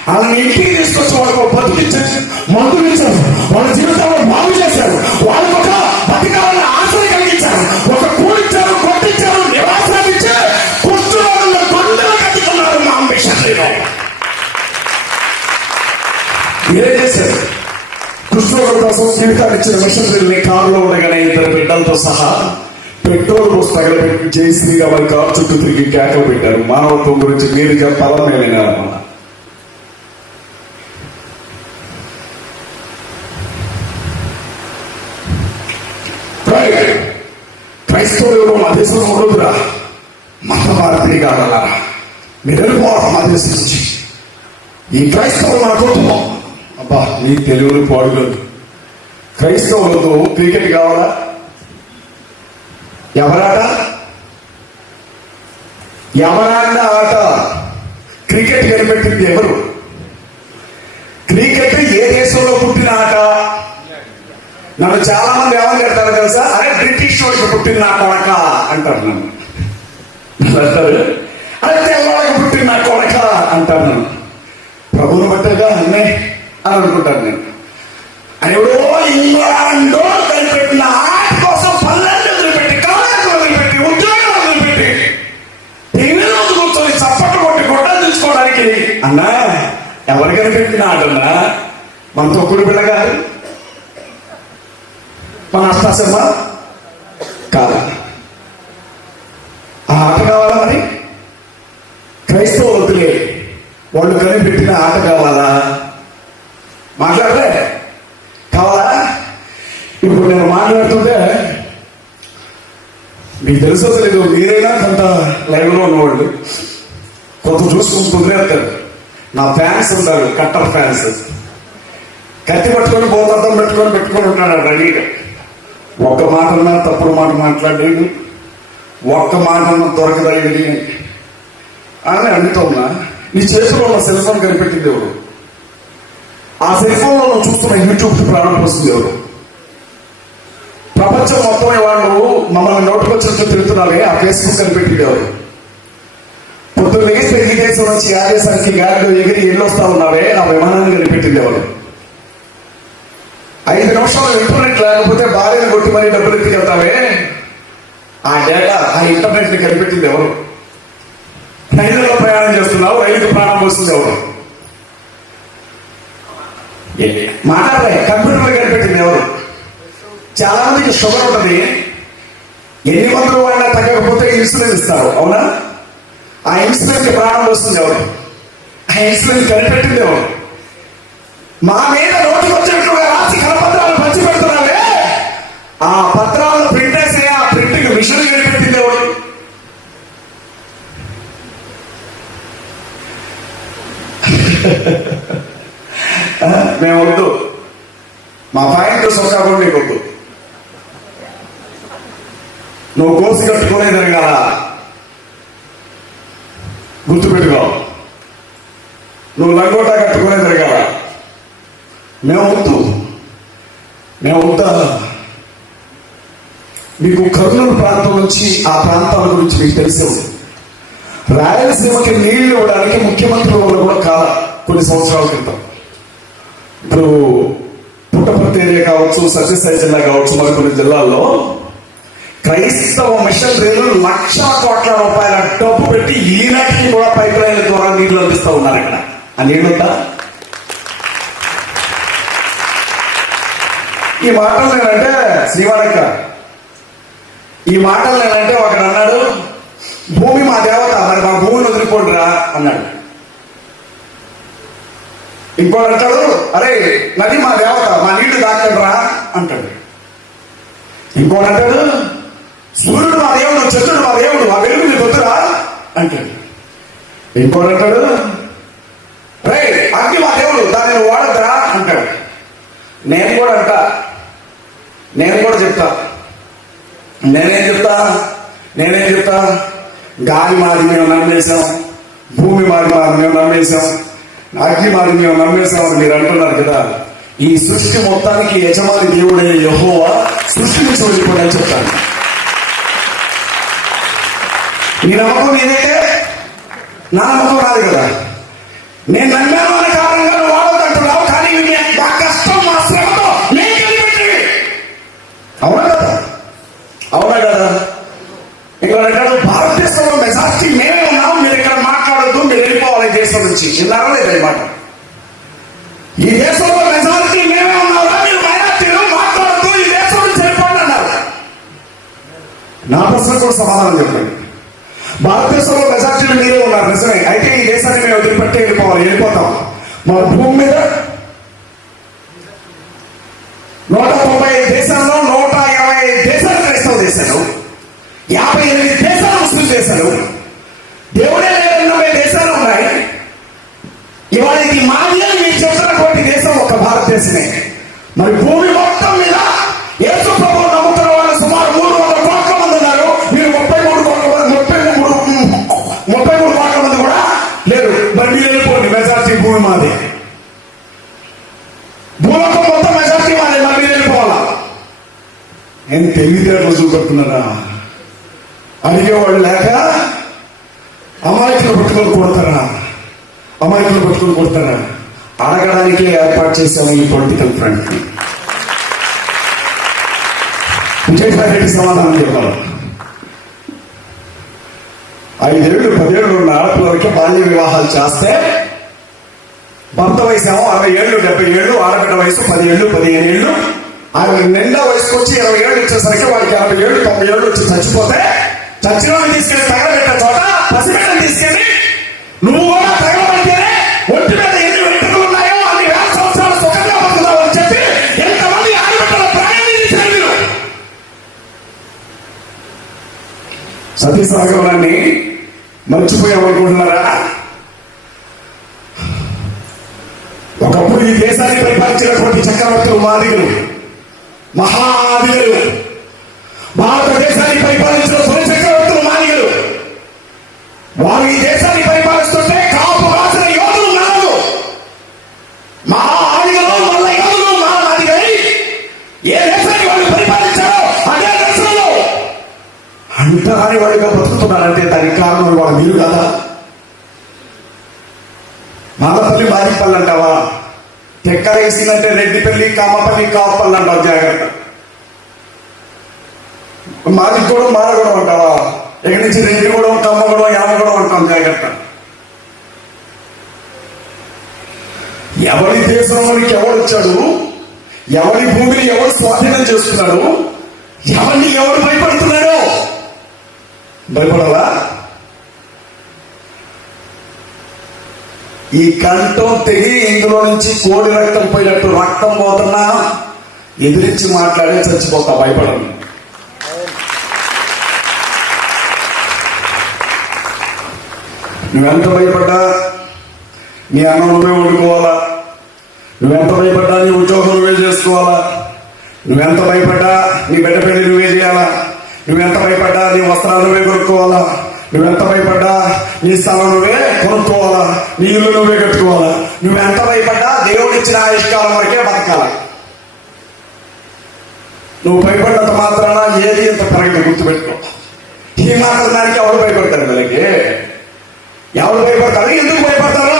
వాళ్ళని ఇంటికి తీసుకొచ్చి వాళ్ళకు బతుకిచ్చారు, మందులు ఇచ్చారు, వాళ్ళ జీవితంలో బాగు చేశారు, వాళ్ళకు ఒక బతికాలని ఆశలు కలిగించారు, ఒక కూడిచ్చారు, కొట్టించారు, నివాసాలు ఇచ్చారు, కుష్ఠరోగుల కొండలు కట్టుకున్నారు మా మిషనరీలో. ఏం చేశారు? కుష్ఠరోగుల కోసం జీవితాలు ఇచ్చిన మిషనరీని కారులో ఉండగానే 2 బిడ్డలతో సహా పెట్రోల్ పోసి తగలబెట్టి జయశ్రీగా వారి కారు చుట్టూ తిరిగి కేకలు పెట్టారు. మానవత్వం గురించి మీరు చెప్పాలా మేమైనా? క్రైస్తవులు మా దేశంలో ఉండదురా, మత మార్పిడి కాగలరా, మీరు వెళ్ళిపోవాలి మా దేశం నుంచి. ఈ క్రైస్తవులు నా కుటుంబం. అబ్బా, నీ తెలుగులు పాడుగలదు. క్రైస్తవులతో క్రికెట్ కావాలా? ఎవరాట ఆట? క్రికెట్ కనిపెట్టింది ఎవరు? క్రికెట్ ఏ దేశంలో పుట్టిన ఆట? నన్ను చాలా మంది ఏమని చెప్తారు తెలుసా? అరే బ్రిటిష్ వాళ్ళకి పుట్టిన నా కొడక అంటారు నన్ను. అంటారు అరే తెల్లవాళ్ళకి పుట్టిన నా కొడక అంటారు నన్ను. ప్రభువుని బట్టగా అన్నే అని అనుకుంటాను నేను. అని ఎవడో ఇంగ్లాండ్ కనిపెట్టిన ఆట కోసం 12 వదిలిపెట్టి, కాలేజీ వదిలిపెట్టి, ఉద్యోగం వదిలిపెట్టి, టీవీ రోజు కూర్చొని చప్పట్లు కొట్టి గొడ్డలు తీసుకోవడానికి అన్నా ఎవరు కనిపెట్టిన ఆటన్నా? మన తొక్కుడు పిల్ల కాదు, మన అష్టాసమ్మ కాదా? ఆ ఆట కావాలా? మరి క్రైస్తవ వద్దులే, వాళ్ళు కనిపెట్టిన ఆట కావాలా? మాట్లాడలే కావాలా? ఇప్పుడు నేను మాట్లాడుతుంటే మీకు తెలుసో తెలీదు, మీరైనా కొంత లైవ్లో ఉన్నవాళ్ళు కొంత చూసుకుని కుదిరేస్తారు. నా ఫ్యాన్స్ ఉంటారు, కట్టర్ ఫ్యాన్స్. కత్తి పట్టుకొని పోతార్థం పెట్టుకొని ఉంటాడు రెడీగా. ఒక్క మాట అన్నా తప్పుడు మాట మాట్లాడేది, ఒక్క మాట అన్నా దొరకదయ్యేది అని అంటూ ఉన్నా. నీ చేతిలో ఉన్న సెల్ ఫోన్ కనిపెట్టింది ఎవరు? ఆ సెల్ ఫోన్ లో చూస్తున్న యూట్యూబ్ ప్రారంభం వస్తుంది ఎవరు? ప్రపంచం మొత్తం వాళ్ళు మమ్మల్ని నోటుకొచ్చినట్టు తిరుగుతున్నారే, ఆ ఫేస్బుక్ కనిపెట్టింది ఎవరు? పొద్దున్న లేస్తే ఈ దేశం నుంచి ఆ దేశానికి గాలిలో ఎగిరి ఎల్లొస్తా ఉన్నావే, ఆ విమానాన్ని కనిపెట్టింది ఎవరు? 5 నిమిషాలు ఇంటర్నెట్ లేకపోతే భార్యను కొట్టి మరీ డబ్బులు ఎత్తికెళ్తావే, ఆ డేటా, ఆ ఇంటర్నెట్ ని కనిపెట్టింది ఎవరు? రైలులో ప్రయాణం చేస్తున్నావు, రైలుకి ప్రాణం పోస్తుంది ఎవరు? మాట్లాడలే, కంప్యూటర్ కనిపెట్టింది ఎవరు? చాలా మందికి షుగర్ ఉంటుంది, ఎన్ని మందులు వాడినా తగ్గకపోతే ఇన్సులిన్ ఇస్తారు, అవునా? ఆ ఇన్సులిన్ కి ప్రాణం వస్తుంది ఎవరు? ఆ ఇన్సులిన్ కనిపెట్టింది ఎవరు? మా మీద నోటికి వచ్చినట్లుగా రాసి కరపత్రాలు పంచి పెడుతున్నావే, ఆ పత్రాలను ప్రింట్ వేసే ఆ ప్రింటింగ్ మిషన్ కనిపెట్టింది ఎవరు? మేము వద్దు, మా పాయింట్ సొక్కాకుండా నీకు వద్దు. నువ్వు కోసి కట్టుకునే జరగాల, గుర్తుపెట్టుకో. నువ్వు లంగోటా కట్టుకునే జరగాల. మేము వద్దా? మీకు కర్నూలు ప్రాంతం నుంచి ఆ ప్రాంతాల గురించి మీకు తెలిసే ఉంది. రాయలసీమకి నీళ్లు ఇవ్వడానికి ముఖ్యమంత్రి వాళ్ళు కూడా కాల కొన్ని సంవత్సరాల క్రితం. ఇప్పుడు పుట్టపర్తి ఏరియా కావచ్చు, సత్యసాయి జిల్లా కావచ్చు, మరికొన్ని జిల్లాల్లో క్రైస్తవ మిషనరీలు 1,00,000 కోట్ల రూపాయల డబ్బు పెట్టి ఈనాటికి కూడా పైప్ లైన్ల ద్వారా నీళ్లు అందిస్తూ ఉన్నారు. ఇక్కడ ఆ నీళ్లుందా? ఈ మాటలు నేనంటే శ్రీవాడక్క, ఈ మాటలు నేనంటే ఒకడు అన్నాడు, భూమి మా దేవత, మరి మా భూమిని వదిలిపోండిరా అన్నాడు. ఇంకోటి అంటాడు, అరే నది మా దేవత, మా నీళ్లు దాకండిరా అంటాడు. ఇంకోటి అంటాడు, సూర్యుడు మా దేవుడు, చంద్రుడు మా దేవుడు, ఆ వెలుగు నీకు వద్దురా అంటాడు. ఇంకోటి అంటాడు, రే అగ్ని మా దేవుడు, దాన్ని వాడద్దురా అంటాడు. నేను కూడా చెప్తా, నేనేం చెప్తా, గాలి మాది మేము నమ్మేశాం, భూమి మాది మేము నమ్మేశాం, అగ్ని మాది మేము నమ్మేశాం అని మీరు అంటున్నారు కదా. ఈ సృష్టి మొత్తానికి యజమాని దేవుడే యెహోవా సృష్టిని చూడిపోయి అని చెప్తాను. నీ నమ్మకం నేనైతే నా నమ్మకం రాదు కదా. నేను నమ్మాను అనే కారణంగా నువ్వు వాడొద్దంటున్నావు, కానీ మా కష్టం మా శ్రమతో నేను కలిపెట్టివి. అవునా కదా? ఇక్కడ అంటాడు, భారతదేశంలో మెజార్టీ మేమే ఉన్నాం, మీరు ఇక్కడ మాట్లాడొద్దు, మీరు వెళ్ళిపోవాలి దేశం నుంచి. చిన్నారా లేదా ఈ మాట? ఈ దేశంలో మెజారిటీ మేమే ఉన్నారా, మీరు మైనార్టీలు మాట్లాడద్దు, ఈ దేశం నుంచి వెళ్ళిపోండి అన్నారు. నా ప్రశ్న కూడా సమాధానం చెప్పండి. భారతదేశంలో మెజార్టీలు మీరే ఉన్నారు, నిజమే. అయితే ఈ దేశాన్ని మేము వదిలిపెట్టి వెళ్ళిపోతాం. మా భూమి మీద 195 దేశాల్లో 125 దేశాలు క్రైస్తవ దేశాలు, 58 దేశాలు ముస్లిం దేశాలు, దేవుడే 80 దేశాలు ఉన్నాయి. ఇవాళ ఇది మాది అని మీరు చెప్తున్నటువంటి దేశం ఒక భారతదేశమే. మరి భూమి మొత్తం మీద యేసు ప్రభువును నమ్ముతున్న వాళ్ళు సుమారు 300 కోట్ల మంది ఉన్నారు. మీరు 33 కోట్ల మంది కూడా లేరు. మరి మీరు వెళ్ళిపోండి, మెజార్టీ భూమి మాది, భూలోకం మొత్తం మెజార్టీ మాది, మరి మీరు వెళ్ళిపోవాలా? నేను తెలివితేటలు చూపెడుతున్నారా? అడిగేవాళ్ళు లేక అమాయకులు పట్టుకొని కొడతారా? అడగడానికే ఏర్పాటు చేశాము ఈ పొలిటికల్ ఫ్రంట్. విజయసాయిరెడ్డి సమాధానం చెప్పాలి. 5 ఏళ్ళు 10 ఏళ్ళు ఉన్న ఆడపిల్లలకి బాల్య వివాహాలు చేస్తే భర్త వయసు ఏమో 60 ఏళ్ళు 70 ఏళ్ళు, ఆడబిడ్డ వయసు 10 ఏళ్ళు 15 ఏళ్ళు. ఆమె నిండా వయసుకు వచ్చి 20 ఏళ్ళు వచ్చేసరికి వాడికి 80 ఏళ్ళు 90 ఏళ్ళు వచ్చి చచ్చిపోతే, చచ్చిన తీసుకెళ్లి తగలబెట్టే చోట పసిబిడ్డను తీసుకెళ్ళి నువ్వు కూడా తగలబడితేనే ఒంటి మీద ఎన్ని వెంట్రుకలు ఉన్నాయో అన్ని 1000 సంవత్సరాలు సుఖంగా బతుకుతావు అని చెప్పి ఎంతమంది ఆడబిడ్డల ప్రాణాన్ని తీశారు మీరు. సతీ సాగరాన్ని మర్చిపోయామనుకుంటున్నారా? ఒకప్పుడు ఈ దేశాన్ని పరిపాలించినటువంటి చక్రవర్తులు మాదిగలు, మహాదిగలు, భారతదేశాన్ని పరిపాలించిన తొలి చక్రవర్తులు మాదిగలు. వారు ఈ దేశాన్ని పరిపాలిస్తుంటే కాపు రాసిన యోధులు నాలుగు మహా ఆదిగలు, మల్ల యోధులు, మహానాదిగై ఏ దేశాన్ని వాళ్ళు పరిపాలించారో అదే దేశంలో అంటరాని వాడిగా బతుకుతున్నారంటే దానికి కారణం వాళ్ళ మీరు కదా. మాలపల్లి మాదిపల్లి అంటావా? టెక్కరేసిందంటే రెడ్డిపల్లి, కామపల్లి, కాపల్లి అంటావు. జాగ్రత్త. మాదిగూడెం, మాలగూడెం అంటావా? ఎక్కడి నుంచి రెడ్డిగూడెం, కమ్మగూడెం, యామగూడెం అంటాం. జాగ్రత్త. ఎవరి దేశంలోనికి ఎవరు వచ్చాడు, ఎవరి భూమిని ఎవరు స్వాధీనం చేసుకున్నాడు, ఎవరిని ఎవరు భయపడుతున్నాడు? భయపడవా? ఈ కంఠం తెగి ఇందులో నుంచి కోడి రక్తం పోయినట్టు రక్తం పోతున్నా ఎదిరించి మాట్లాడే చచ్చిపోతా. భయపడను. నువ్వెంత భయపడ్డా నీ అన్నం నువ్వే వండుకోవాలా, నువ్వెంత భయపడ్డా నీ ఉద్యోగం నువ్వే చేసుకోవాలా, నువ్వెంత భయపడ్డా నీ బిడ్డ పెళ్లి నువ్వే చేయాలా, నువ్వెంత భయపడ్డా నీ వస్త్రాలు నువ్వే కొనుక్కోవాలా, నువ్వెంత భయపడ్డా నీ స్థలం నువ్వే కొనుక్కోవాలా, నీ ఇల్లు నువ్వే కట్టుకోవాలా, నువ్వెంత భయపడ్డా దేవుడు ఇచ్చిన ఆయుష్కాలం వరకే బతకాలి. నువ్వు భయపడ్డంత మాత్రాన ఏది ఇంత పెరగదు. గుర్తుపెట్టుకో. ఈ మాత్రం దానికి ఎవరు భయపడతారు? వీళ్ళకి ఎవరు భయపడతారు? ఎందుకు భయపడతారు?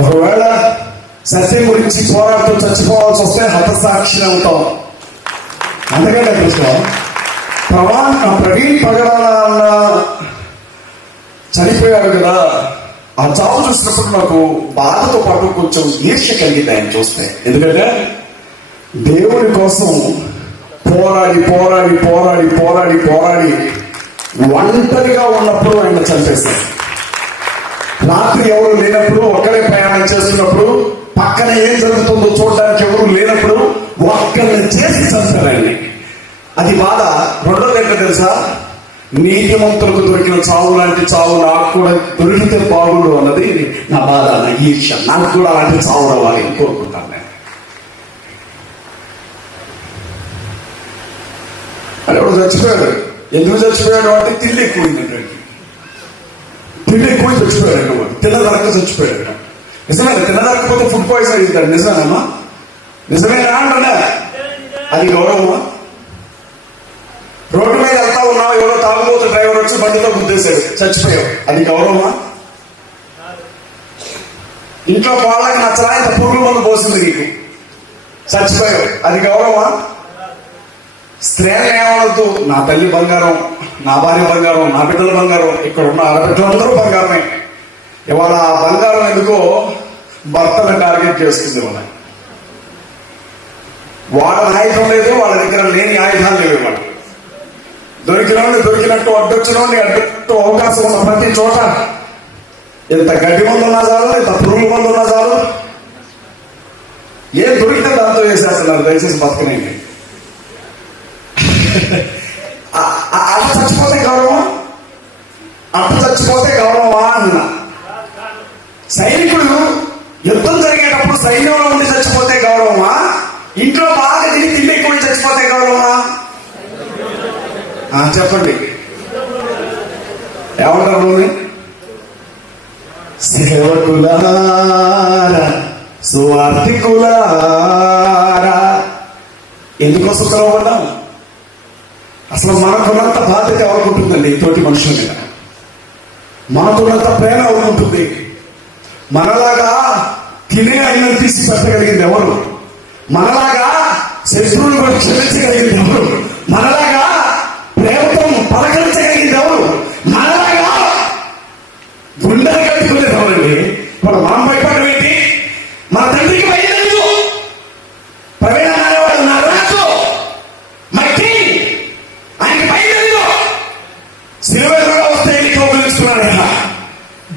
ఒకవేళ సత్యం గురించి పోరాడుతూ చచ్చిపోవాల్సి వస్తే హతసాక్షి అవుతాం. అందుకంటే కృష్ణ ప్రవీణ్ పగడాల అన్న చనిపోయాడు కదా, ఆ చావు చూసినప్పుడు నాకు బాధతో పాటు కొంచెం ఈర్ష్య కలిగింది ఆయన చూస్తే. ఎందుకంటే దేవుడి కోసం పోరాడి పోరాడి పోరాడి పోరాడి పోరాడి ఒంటరిగా ఉన్నప్పుడు ఆయన చంపేశారు. రాత్రి ఎవరు లేనప్పుడు, ఒక్కడే ప్రయాణం చేస్తున్నప్పుడు, పక్కన ఏం జరుగుతుందో చూడడానికి ఎవరు లేనప్పుడు ఒక్కరిని చేసి చంపారండి. అది బాధ. రెండోది ఏంటో తెలుసా? నీతిమంతులకు దొరికిన చావు లాంటి చావు నాకు కూడా దొరికితే బాగుండు అన్నది నా బాధ, నా ఈర్ష్య. నాకు కూడా అలాంటి చావు రావాలి అని కోరుకుంటాను నేను. అని ఎవడు చచ్చిపోయాడు. ఎందుకు చచ్చిపోయాడు అంటే తిండి ఎక్కువైందండి. తిండి ఎక్కువ చచ్చిపోయాడు. తిన్నదరక చచ్చిపోయాడు. నిజమే. తిన్నదరకపోతే ఫుడ్ పాయిజన్ అయిందండి. నిజమేనమ్మా? నిజమేనా అంటున్నా? అది గౌరవమా? రోడ్డు మీద వెళ్తా ఉన్నావు, ఎవరో తాగుబోతు డ్రైవర్ వచ్చి బండితో గుద్దేశాడు, చచ్చిపోయావు. అది గౌరవమా? ఇంట్లో వాళ్ళకి నచ్చలా ఇంత పురుగు మందు పోసింది నీకు, చచ్చిపోయావు. అది గౌరవమా? స్త్రీలు ఏమవద్దు, నా తల్లి బంగారం, నా భార్య బంగారం, నా బిడ్డల బంగారం, ఇక్కడ ఉన్న ఆడబిడ్డలందరూ బంగారమే. ఇవాళ ఆ బంగారం ఎందుకో భర్తను టార్గెట్ చేస్తుంది. వాళ్ళ ఆయుధం లేదు, వాళ్ళ దగ్గర లేని ఆయుధాలు లేవు. వాళ్ళు దొరికినోడిని దొరికినట్టు, అడ్డొచ్చినోడిని అడ్డొట్టు అవకాశం ఉన్న ప్రతి చోట ఎంత గడ్డి మందు ఉన్నా చాలు, ఎంత పురుగు మందు ఉన్నా చాలు, ఏం దొరికితే దాంతో వేసేస్తున్నారు. దయచేసి బతకనండి. అట్ట చచ్చిపోతే గౌరవం, అట్ట చచ్చిపోతే గౌరవమా అన్నా. సైనికుడు యుద్ధం జరిగేటప్పుడు సైన్యంలో ఉండి చచ్చిపోతే గౌరవమా, ఇంట్లో బాగా తిండి ఎక్కువ చచ్చిపోతే గౌరవమా? చెప్పండి, ఏమంటారు? సేవకులారా, సువార్థికులారా, ఎందుకోసం పిలవబడ్డాం? అసలు మనకున్నంత బాధ్యత ఎవరికి ఉంటుందండి? తోటి మనుషుల మీద మనకున్నంత ప్రేమ ఎవరికి ఉంటుంది? మనలాగా తినే అన్నం తీసి పెట్టగలిగింది ఎవరు? మనలాగా శత్రువులు కూడా క్షమించగలిగింది ఎవరు? మనలాగా ప్రేమతో పలకరించగలిగింది ఎవరు? మనలాగా గుండెలు కట్టుకునేది ఎవరండి? ఇప్పుడు మనం భయపడడం ఏంటి? మన తండ్రికి భయలేదు. ప్రవీణ అనేవాడు నా రాజు, మట్టి, ఆయనకి భయలేదు. సిలువగా వస్తే నీకు ఉపయోగిస్తున్నాడు కదా,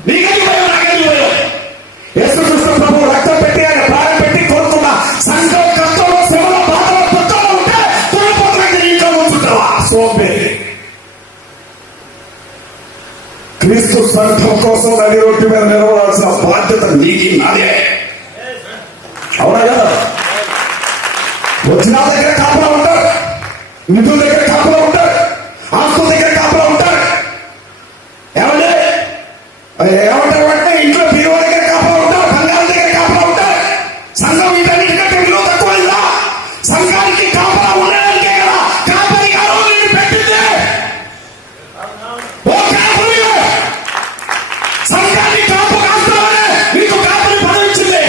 నీకెందుకు భయం, నాకెందుకు భయం? యేసుక్రీస్తు ప్రభువు రక్తం పెట్టి ఆయన ప్రాణం పెట్టి కోరుతున్న సంఘం కష్టంలో, శ్రమలో, బాధలో, పుట్టలో ఉంటే తుడిపోతున్న ఇంట్లో ఉంచుతాడు. క్రీస్తు సంఘం కోసం నడి రోడ్డు మీద నిలబడాల్సిన బాధ్యత నీకు నాదే. అవునా కదా? వచ్చిన దగ్గర కాపులా ఉంటారు, నిధుల దగ్గర కాపులా ఉంటారు, ఆస్తుల దగ్గర కాపులా ఉంటారు. ఏమంటే ఇంట్లో బీరువా దగ్గర కాపులా ఉంటారు, బంగారం దగ్గర కాపులా ఉంటారు. సంఘం వీటన్నిటికంటే విలువ తక్కువైందా? సంఘానికి కాపులా ఉండడానికే కదా కాపరి గారు నిన్ను పెట్టింది. ఓ కాపురి, సంఘాన్ని కాపు కాస్తామని నీకు కాపరి పదవి ఇచ్చింది.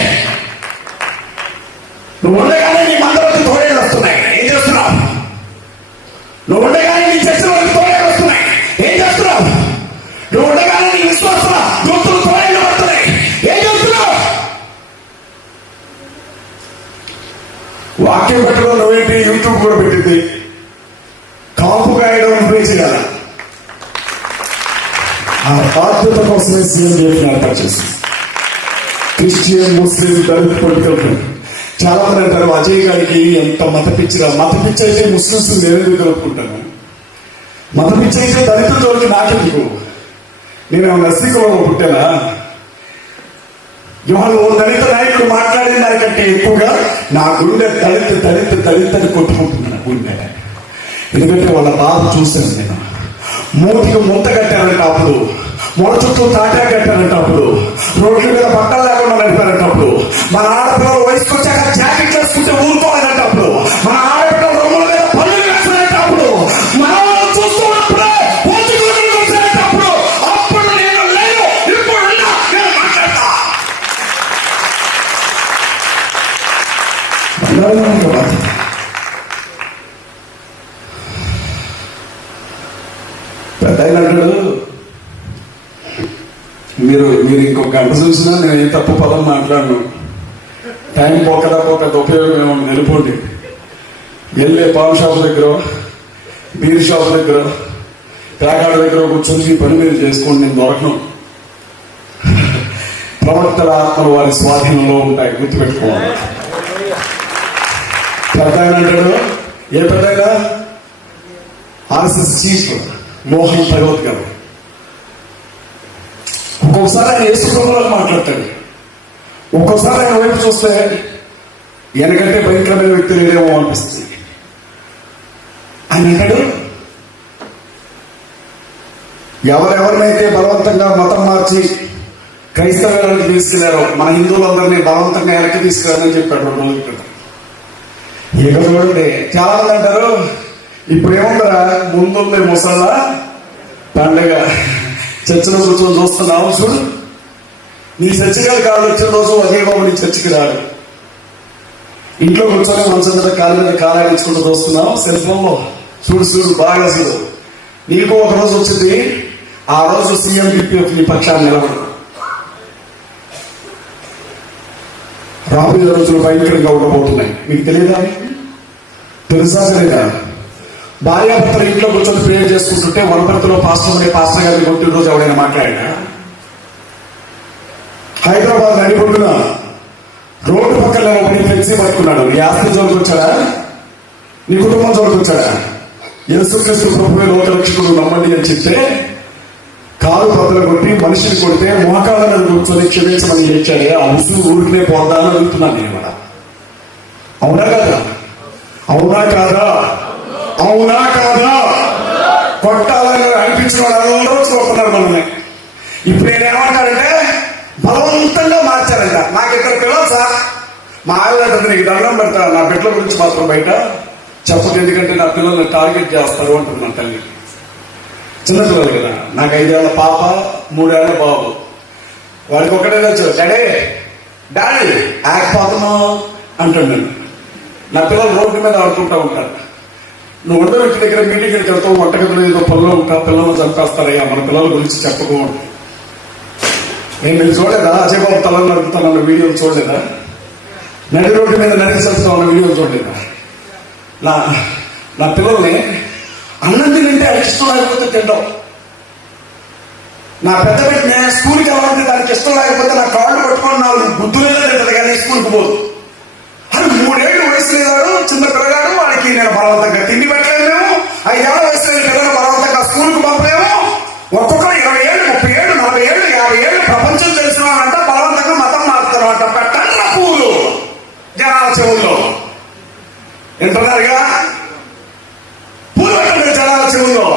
నువ్వు ఉండగానే నీ మందరికి తోడేళ్ళు వస్తున్నాయి, ఏం చేస్తున్నావు? నువ్వు ఉండగానే నీ చర్చలకు తోడేళ్ళు వస్తున్నాయి, ఏం చేస్తున్నావు? నువ్వు ఉండగానే నీ విశ్వాస గుర్తులు తోడేళ్ళు పడుతున్నాయి, ఏం చేస్తున్నావు? వాక్యం పెట్టడం నువ్వేంటి? యూట్యూబ్ కూడా పెట్టింది. కాపు గాయడం నువ్వే చేయాలి. ఆ బాధ్యత కోసమే సీఎం ఏర్పాటు చేసి క్రిస్టియన్, ముస్లిం, దళిత పొలిటికల్ చాలా మంది అంటారు అజయ్ గారికి ఎంత మత పిచ్చిరా. మత పిచ్చి అయితే ముస్లింస్ నేనే కలుపుకుంటాను, మత పిచ్చి అయితే దళితులకి నాకెందుకు? నేను నర్సీకులంలో పుట్టానా? ఇవాళ ఓ దళిత నాయకుడు మాట్లాడిన దానికంటే ఎక్కువగా నా గుండె దళిత దళిత దళిత అని కొట్టుకుంటున్నాను గుండె. ఎందుకంటే వాళ్ళ బాధ చూశాను నేను. మూతికి ముంత కట్టారంటే అప్పుడు, మొల చుట్టూ తాటా కట్టారంటే అప్పుడు, రోడ్ల మీద బట్టలు లేకుండా నడిపారంటే అప్పుడు, మన ఆడపిల్లలు వయసుకు వచ్చాక జాకెట్ వేసుకుంటే ఊరుకోవాలంటే అప్పుడు, మన ఆడపిల్లలు రొమ్మల మీద పనులు వేస్తారంటే అప్పుడు, మన వాళ్ళు చూస్తున్నప్పుడే వచ్చేటప్పుడు అప్పుడు నేను లేదు, ఇప్పుడు నేను మాట్లాడతా. పెద్ద అంటాడు, మీరు ఇంకొక గంట చూసినా నేను ఏ తప్పు పదం మాట్లాడను. టైం పోకదా ఉపయోగం ఏమో నిలుపుండి. వెళ్ళే పాన్ షాప్ దగ్గర, బీర్ షాప్ దగ్గర, పేకాడ దగ్గర కూర్చొని ఈ పని మీరు చేసుకోండి, నేను దొరకను. ప్రవక్తల ఆత్మలు వారి స్వాధీనంలో ఉంటాయి, గుర్తుపెట్టుకోవాలి. పెద్ద అంటాడు, ఏ పెద్ద ఆర్ఎస్ఎస్ చీఫ్ మోహన్ భగవత్ గారు. ఒక్కొక్కసారి ఆయన యేసు ప్రభువులకు మాట్లాడతాడు, ఒక్కోసారి ఆయన వైపు చూస్తే వెనకంటే భయంకరమైన వ్యక్తి లేదేమో అనిపిస్తుంది. ఆయన అంటాడు, ఎవరెవరినైతే బలవంతంగా మతం మార్చి క్రైస్తవానికి తీసుకెళ్లారో మన హిందువులందరినీ బలవంతంగా వెనక్కి తీసుకెళ్ళాలని చెప్పాడు 2 రోజుల క్రితం. ఇక చూడండి, చాలా మంది అంటారు ఇప్పుడు ఏముందరా ముందుంది ముసల్లా పండగ, చర్చలో కూర్చొని చూస్తున్నావు చూడు. నీ చర్చగా కాళ్ళు వచ్చిన రోజు అదే బాబు నీ చర్చకి రాడు. ఇంట్లో కూర్చొని మనసు మీద కాళ్ళ మీద కాలాడించుకుంటూ చూస్తున్నావు సెల్ ఫోన్ లో. చూడు బాగా చూడు. నీకు ఒక రోజు వచ్చింది, ఆ రోజు సీఎం డిప్యూటీ నీ పక్షాన్ని నిలబడు. రాబోయే రోజులు భయంకరంగా ఉండబోతున్నాయి. మీకు తెలియదా? తెలుసా? తెలియదా? భార్యాభర్తలు ఇంట్లో కూర్చొని ప్రేయర్ చేసుకుంటుంటే వనపర్తిలో పాస్టర్ గారిని కొట్టిన రోజు ఎవడైనా మాట్లాడినా? హైదరాబాద్ నడిపొడ్డున రోడ్డు పక్కన ఒకటి ఫ్లెక్సీ పట్టుకున్నాడు. నీ ఆస్తి జోలికి వచ్చాడా? నీ కుటుంబం జోలికి వచ్చాడా? యేసుక్రీస్తు ప్రభువే లోకరక్షకుడు నమ్మండి అని చెప్తే కాలు బద్దలు కొట్టి మనిషిని కొడితే మోకాళ్ళ మీద కూర్చొని క్షమించమని ఇచ్చాడే, ఆ ఉసురు ఊరికినే పోదా అని అడుగుతున్నాను నేను కూడా. అవునా కాదా? అవునా కాదా? అవునా కాదా? కొట్టాలని అనిపించిన వాళ్ళు రోజు కొడుతున్నారు మనల్ని. ఇప్పుడు నేనేమంటానంటే బలవంతంగా మార్చారంట. నాకు ఇక్కడ పిల్లలు సార్, మా ఆవిడ నీకు దండం పెడతా, నా బిడ్డల గురించి మాత్రం బయట చెప్పదు, ఎందుకంటే నా పిల్లల్ని టార్గెట్ చేస్తారు అంటున్నాను తల్లి. చిన్నపిల్లలు కదా, నాకు 5 ఏళ్ల పాప, 3 ఏళ్ల బాబు. వాడికి ఒకటే వచ్చారు, డాడీ ఆగిపోతున్నావు అంటాడు. నా పిల్లలు రోడ్డు మీద ఆడుకుంటూ ఉంటారు. నువ్వు ఉండరు ఇంటి దగ్గర మీటింగ్కి వెళ్తావు, వంటగదిలో ఏదో పనులు ఉంటా, పిల్లలు చంపేస్తారయ్యా, మన పిల్లల గురించి చెప్పుకోండి. నేను చూడలేదా అజయ్ బాబు తలను నడుపుతానన్న వీడియోలు చూడలేదా? నడి రోడ్డు మీద నడిచేస్తా ఉన్న వీడియోలు చూడలేదా? నా పిల్లల్ని అన్నం తింటే అది ఇష్టం లేకపోతే తింటాం. నా పెద్ద బిడ్డ స్కూల్కి వెళ్ళాలంటే దానికి ఇష్టం లేకపోతే నా కాళ్ళు పట్టుకొని 4 బుద్ధులేదో తింటది కానీ స్కూల్కి పోదు. అది 3 ఏళ్ళు వయసు లేదాడు, చిన్న పిల్లగాడు, వాడికి నేను బలవంతంగా తిండి పెట్టలేము. 5 ఏళ్ల వయసు లేని పిల్లలు బలవంతంగా స్కూల్కి పంపలేము. ఒక్కొక్కరు 20 ఏళ్ళు 30 ఏళ్ళు వింటున్నారుగా, పూర్వకంగా జనాల చెవుల్లో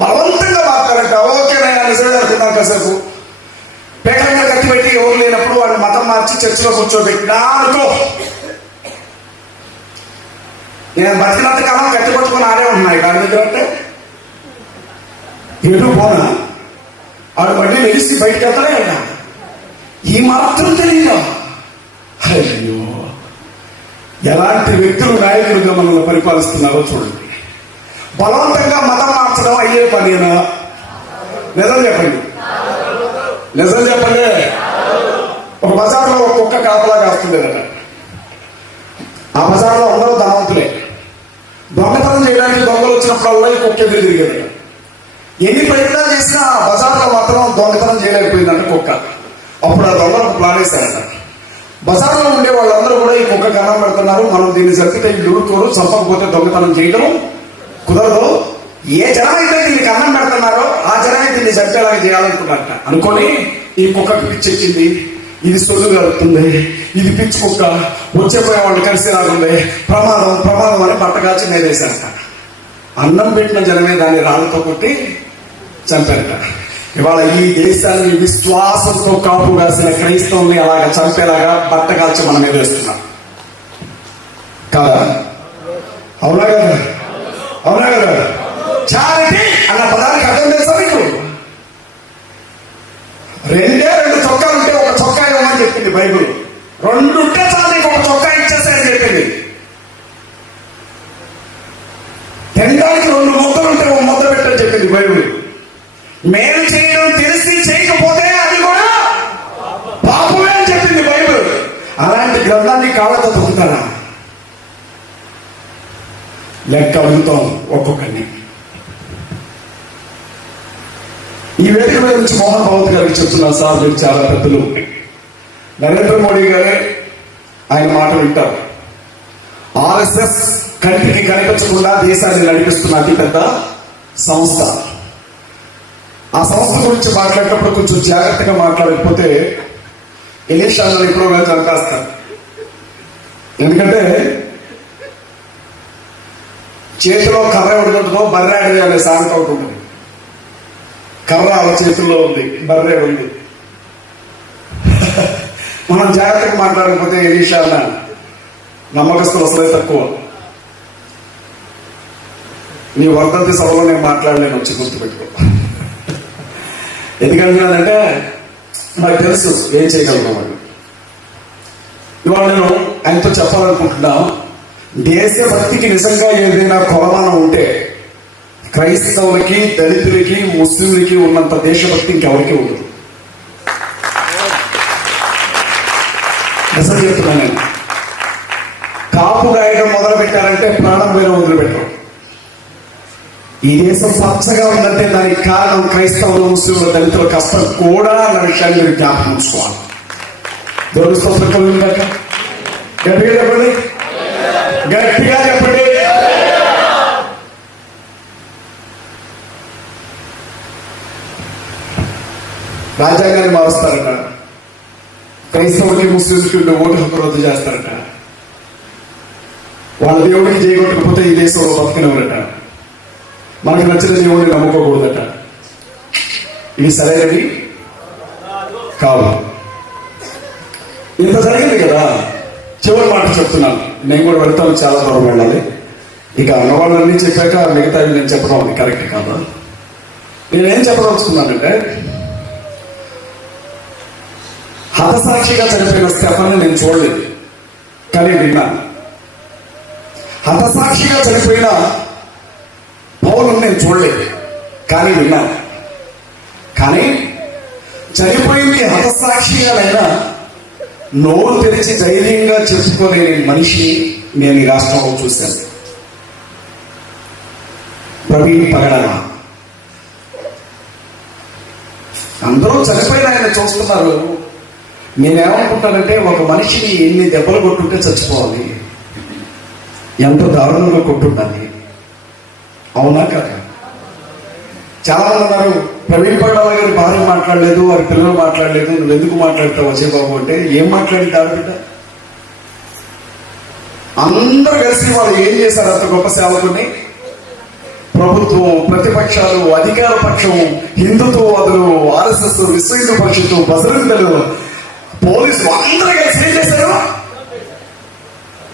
బలవంతంగా మాట్లాడాలంట. ఓకేనైనా నిజమే అనుకున్నాం. కాసేపు పేటంగా కట్టి పెట్టి ఎవరు లేనప్పుడు వాళ్ళు మతం మార్చి చర్చిలో కూర్చోబెట్టినా అనుకో, నేను బతికినంత కాలం కట్టి పట్టుకుని ఆడే ఉన్నాయి. కాదు ఎందుకంటే ఎటు పోనా ఆడు మళ్ళీ వెలిసి బయటకు వెళ్తానే అయినా ఈ మాత్రం తెలియదా? అయ్యో, ఎలాంటి వ్యక్తులు నాయకులుగా మనల్ని పరిపాలిస్తున్నారో చూడండి. బలవంతంగా మతం మార్చడం అయ్యే పనేనా? నిజం చెప్పండి, నిజం చెప్పండి. ఒక బజార్లో ఒక కుక్క కాపలా కాస్తుండేదట. ఆ బజార్లో అందరూ ధనవంతులే. దొంగతనం చేయడానికి దొంగలు వచ్చినప్పుడల్లా ఈ కుక్క ఎదురు తిరిగేది. ఎన్ని ప్రయత్నాలు చేసినా బజార్లో మాత్రం దొంగతనం చేయలేకపోయిందంట కుక్క. అప్పుడు ఆ దొంగలకు ప్లాన్ వేశారట. బజార్లో ఉండే వాళ్ళందరూ కూడా ఈ కుక్క కన్నం పెడుతున్నారు, మనం దీన్ని చంపితే ఇల్లు ఊరుకోరు, చంపకపోతే దొంగతనం చేయడం కుదరదు. ఏ జనం అయితే దీనికి అన్నం పెడుతున్నారో ఆ జనమే దీన్ని చంపేలాగా చేయాలనుకున్నారట. అనుకొని ఈ కుక్కకు పిచ్చెక్కింది, ఇది సొల్లు కలుగుతుంది, ఇది పిచ్చి కుక్క, వచ్చేపోయే వాళ్ళు కలిసి రాకుంది, ప్రమాదం ప్రమాదం అని బట్టగాల్చి మేలేశారట. అన్నం పెట్టిన జనమే దాన్ని రాళ్ళతో కొట్టి చంపారట. ఇవాళ ఈ దేశాన్ని విశ్వాసంతో కాపు కాసిన క్రైస్తవుల్ని అలాగా చంపేలాగా బట్టగాల్చి మనం మీద వేస్తున్నాం కాదా? అవునా కదా? అవునా కదా? చారిటీ అన్న పదానికి అర్థం తెలుసా మీకు? రెండు చొక్కాలు ఉంటే ఒక చొక్కా ఇవ్వమని చెప్పింది బైబుల్. రెండు ఉంటే చాలు నీకు ఒక చొక్కా ఇచ్చేసాయని చెప్పింది. తినడానికి రెండు ముద్దలు ఉంటే ఒక ముద్ద పెట్టని చెప్పింది బైబుల్. మేలు చేయడం తెలిసి చేయకపోతే అది కూడా పాపమే అని చెప్పింది బైబుల్. అలాంటి గ్రంథాన్ని కాళ్ళతో తొక్కుతారా? లెక్క అడుగుతాం ఒక్కొక్కరిని. ఈ వేదిక మీద నుంచి మోహన్ భగవత్ గారికి చెప్తున్నారు, సార్ మీరు చాలా పెద్దలు. నరేంద్ర మోడీ గారే ఆయన మాట వింటారు. ఆర్ఎస్ఎస్ కంటికి కనిపించకుండా దేశాన్ని నడిపిస్తున్న అతిపెద్ద సంస్థ. ఆ సంస్థ గురించి మాట్లాడేటప్పుడు కొంచెం జాగ్రత్తగా మాట్లాడకపోతే ఎలీషాలను ఎప్పుడో వెళ్ళి చంపేస్తారు. ఎందుకంటే చేతిలో కర్ర ఉడుకుంటుందో బర్రె అనే సామెత ఒకటి ఉంటుంది. కర్ర వాళ్ళ చేతుల్లో ఉంది, బర్రె ఉంది. మనం జాగ్రత్తగా మాట్లాడకపోతే ఎలీషాల నమ్మకస్తులు అసలే తక్కువ. నీ వర్ధంతి సభలో నేను మాట్లాడలేను, వచ్చి గుర్తుపెట్టుకో. ఎందుకంటున్నానంటే నాకు తెలుసు ఏం చేయగలను. ఇవాళ నేను ఆయనతో చెప్పాలనుకుంటున్నా, దేశభక్తికి నిజంగా ఏదైనా కొలమానం ఉంటే క్రైస్తవులకి, దళితులకి, ముస్లింలకి ఉన్నంత దేశభక్తి ఇంకెవరికి ఉండదు. నిజం చెప్తున్నాను నేను. కాపు గాయడం మొదలు పెట్టారంటే ప్రాణం వేరే వదిలిపెట్టరు. ఈ దేశం పచ్చగా ఉందంటే దానికి కారణం క్రైస్తవులు, ముస్లింలు, దళితుల కష్టం కూడా అన్న విషయాన్ని మీరు జ్ఞాపకం ఉంచుకోవాలి. దేవుని స్తోత్రం కలుగును గాక. గట్టిగా చెప్పండి, గట్టిగా చెప్పండి. రాజ్యాంగాన్ని మారుస్తారట, క్రైస్తవులకి ముస్లింలకి ఉండే ఓటు హక్కు రద్దు చేస్తారట, వాళ్ళ దేవుడికి చేయగొట్టకపోతే ఈ దేశంలో బతికినవరట, మనకు నచ్చిన దేవుడిని నమ్ముకోకూడదట. ఇది సరైనది కాదు. ఇంత జరిగింది కదా. చివరి మాట చెప్తున్నాను, నేను కూడా వెళ్తాను, చాలా దూరం వెళ్ళాలి. ఇక అన్నవాళ్ళన్నీ చెప్పాక మిగతా నేను చెప్పడం అది కరెక్ట్ కాదా? నేనేం చెప్పదలుచుకున్నానంటే, హతసాక్షిగా చనిపోయిన స్టెఫన్ని నేను చూడలేదు, కానీ విన్నాను. హతసాక్షిగా చనిపోయిన పౌలుని నేను చూడలేదు, కానీ విన్నాను. కానీ చనిపోయింది హతసాక్షిగానైనా నోరు తెరిచి ధైర్యంగా చెప్పుకునే మనిషి నేను ఈ రాష్ట్రంలో చూశాను. ప్రవీణ్ పగడాల. అందరూ చనిపోయిన ఆయన చూస్తున్నారు. నేనేమనుకుంటానంటే, ఒక మనిషిని ఎన్ని దెబ్బలు కొట్టుంటే చచ్చిపోవాలి, ఎంత దారుణంగా కొట్టుండాలి. అవునా కదా? చాలా మంది అన్నారు, ప్రవీణ్ పగడాల గారి భార్య మాట్లాడలేదు, వారి పిల్లలు మాట్లాడలేదు, నువ్వు ఎందుకు మాట్లాడతావు అజయ్ బాబు అంటే, ఏం మాట్లాడింది ఆడబిడ్డ? అందరూ కలిసి వాళ్ళు ఏం చేశారు? అంత గొప్ప సేవకుని ప్రభుత్వం, ప్రతిపక్షాలు, అధికార పక్షం, హిందుత్వవాదులు, ఆర్ఎస్ఎస్, విశ్వ హిందూ పరిషత్తు, బజరంగలు, పోలీసులు అందరూ కలిసి ఏం చేశారు?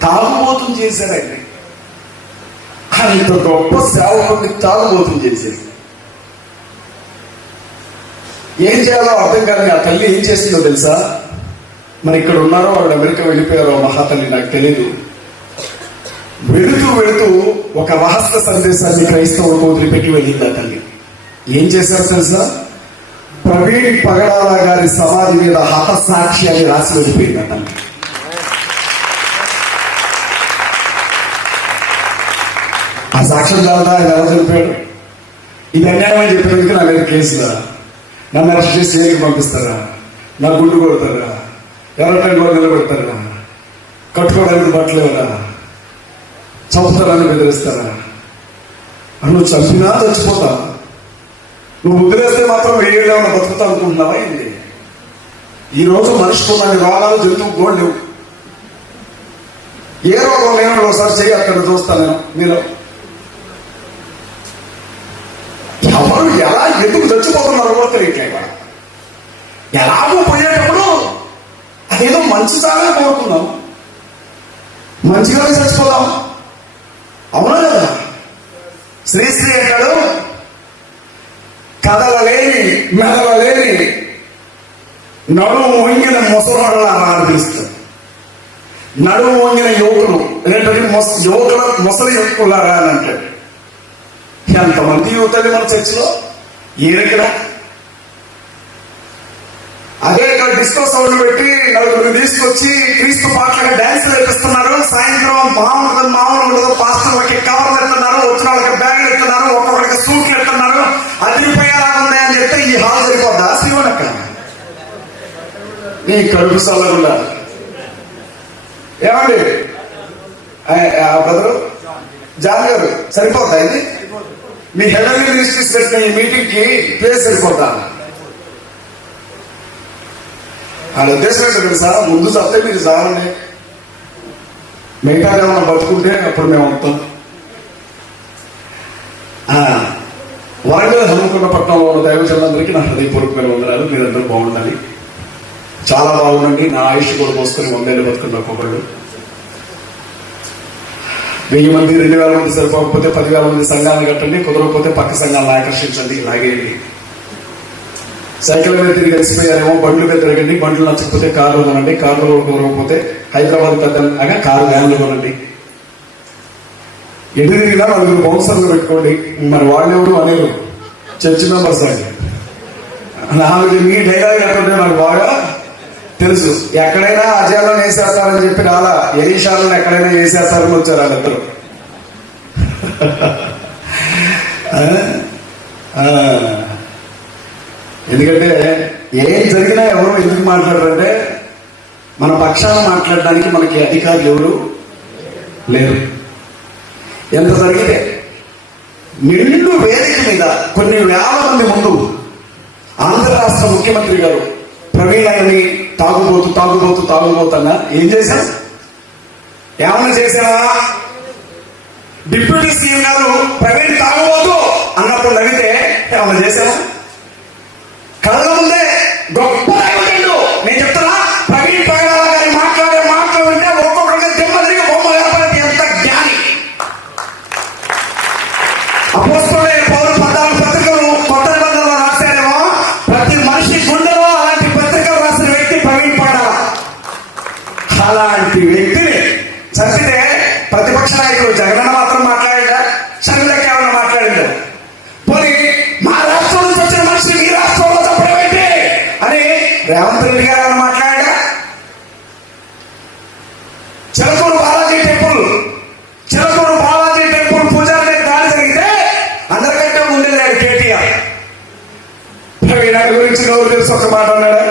తాగుబోతం చేశారండి. అంత గొప్ప సేవకుని తాగుబోతం చేశారు. ఏం చేయాలో అర్థం కాని ఆ తల్లి ఏం చేసిందో తెలుసా? మరి ఇక్కడ ఉన్నారో ఆవిడ అమెరికా వెళ్ళిపోయారో మహాతల్లి నాకు తెలియదు. వెళుతూ ఒక రహస్య సందేశాన్ని క్రైస్తవులకు వదిలిపెట్టి వెళ్ళింది ఆ తల్లి. ఏం చేశారో తెలుసా? ప్రవీణ్ పగడాల గారి సమాధి మీద హతసాక్షి అని రాసి వెళ్ళిపోయింది ఆ తల్లి. ఆ సాక్ష్యం చాలా ఆయన ఎలా చనిపోయాడు? ఇది అన్యాయం అని చెప్పేందుకు నా మీద కేసులా? నన్ను అరెస్ట్ చేసి జైలుకి పంపిస్తారా? నా గుండు కొడతారా? ఎవరికైనా నిలబెడతారా? కట్టుకోవడానికి బట్టలేవరా? చంపుతారని బెదిరిస్తారా? నువ్వు చంపినా చచ్చిపోతా, నువ్వు వదిలేస్తే మాత్రం 1000 ఏళ్ళు బతుకుతా అనుకుంటున్నావా ఏంటి? ఈ రోజు మనిషికున్న రోగాలు జంతువు కూడా లేవు. ఏ రోగం లేని ఒకసారి చెయ్యి అక్కడ చూస్తాను నేను. మీరు ఎవరు ఎలా ఎందుకు చచ్చిపోతున్నారో కూడా తెలియట్లేదు. ఎలాగో పోయేటప్పుడు అదేదో మంచి చాలే కోరుకున్నాం, మంచిగానే చచ్చిపోదాం. అవునా కదా? శ్రీశ్రీ అంటాడు, కదలలేని మెదలలేని నడుము వంగిన ముసలాళ్ళ అనిపిస్తుంది. నడుము వంగిన యువకులు లేదంటే యువకుల ముసలి యువకులారా అని అంటాడు. ఎంతమంది యువతలు మన చర్చిలో ఏరెక్కడ? అదే ఇక్కడ డిస్కో సౌండ్ పెట్టి నలుగురు తీసుకొచ్చి క్రీస్తు పాటలుగా డాన్స్ వేపిస్తున్నారు. సాయంత్రం మామూలు పాస్టర్లకి కవర్లు ఎత్తున్నారు, వచ్చిన వాళ్ళకి బ్యాగులు ఎత్తున్నారు, ఒక్కొక్కడికి సూట్లు ఎత్తున్నారు. అదిరిపోయేలా ఉంది అని చెప్తే ఈ హాల్ సరిపోద్దా శ్రీవనక్క? నీ కడుపు సల్లగుండా ఏమండి బ్రదరు జాన్ గారు, సరిపోద్దా ఇది? మీ హెవెన్లీ మినిస్ట్రీస్ పెట్టిన ఈ మీటింగ్ కి ప్లేస్ సరిపోద్దా? ఆయన ఉద్దేశం ఏంటో తెలుసా? ముందు చస్తే మీరు చాలండి, మిగతా ఏమన్నా బతుకుంటే అప్పుడు మేము ఉంటాం. వరంగల్ హనుమకొండ పట్టణంలో ఉన్న దైవజనులందరికీ నా హృదయపూర్వకమైన వందనాలు. మీరందరూ బాగుండాలి, చాలా బాగుండండి. నా ఆయుష్ కూడా పోసుకొని 100 ఏళ్ళు బతుకున్న ఒక్కొక్కళ్ళు. 1000 మంది 2000 మంది సరిపోకపోతే 10,000 మంది సంఘాలను కట్టండి, కుదరకపోతే పక్క సంఘాలను ఆకర్షించండి. లాగేయండి. సైకిల్ మీద తిరిగి కలిసిపోయారేమో బండ్లు మీద తిరగండి, బండ్లు నచ్చకపోతే కార్లు కొనండి, కార్లు కుదరకపోతే హైదరాబాద్ పెద్ద కారు వ్యాన్లు కొనండి. ఎటు తిరిగినా 4 బౌన్సర్లు పెట్టుకోండి. మరి వాళ్ళెవరు అనేరు చర్చ్ మెంబర్స్ అండి. నాకు మీ డైలాగ్ ఎక్కడుంటే నాకు బాగా తెలుసు. ఎక్కడైనా అజయాలను వేసేస్తారని చెప్పి రాలా, ఎలీషాలను ఎక్కడైనా వేసేస్తారని వచ్చారు వాళ్ళిద్దరు. ఎందుకంటే ఏం జరిగినా ఎవరు ఎందుకు మాట్లాడరంటే మన పక్షాన మాట్లాడడానికి మనకి అధికారులు ఎవరు లేరు. ఎంత జరిగితే నిండు వేదిక మీద కొన్ని వేల మంది ముందు ఆంధ్ర రాష్ట్ర ముఖ్యమంత్రి గారు ప్రవీణ్ అని తాగుబోతున్నా ఏం చేశాం? ఏమన్నా చేసావా? డిప్యూటీ సీఎం గారు ప్రవీణ్ తాగుబోతు అన్నప్పుడు నవ్వితే ఏమన్నా చేసావా? కళ్ళ ముందే గొప్ప నేను చెప్తున్నా, ప్రవీణ్ పగడాల గారి మాట్లాడే మాటలు వింటే ఒక్కొక్కరికి దిమ్మ తిరిగి బొమ్మ ఏర్పడి ఎంత జ్ఞాని. అపోస్తలుడైన పౌలు 14 పత్రికలు కొత్త నిబంధనలో రాశారేమో, ప్రతి మనిషి గుండెలో అలాంటి పత్రికలు రాసిన వ్యక్తి ప్రవీణ్ పగడాల. అలాంటి వ్యక్తిని చదివితే ప్రతిపక్ష నాయకుడు జగనన్న మాత్రం మాట్లాడా? చంద్రకి ఏమన్నా మాట్లాడిందా? పోనీ మా రాష్ట్రం నుంచి వచ్చిన మనిషి మీ రాష్ట్రంలో తప్పడం ఏంటి అని రేవంత్ రెడ్డి గారు ఏమన్నా మాట్లాడా? చిలకూరు బాలాజీ టెంపుల్ పూజారి మీద దాడి జరిగితే అందరికంటే ముందే లేడు కేటీఆర్. ప్రవీణ్ గురించి నోరు తెలుసు ఒక మాట అన్నాడా?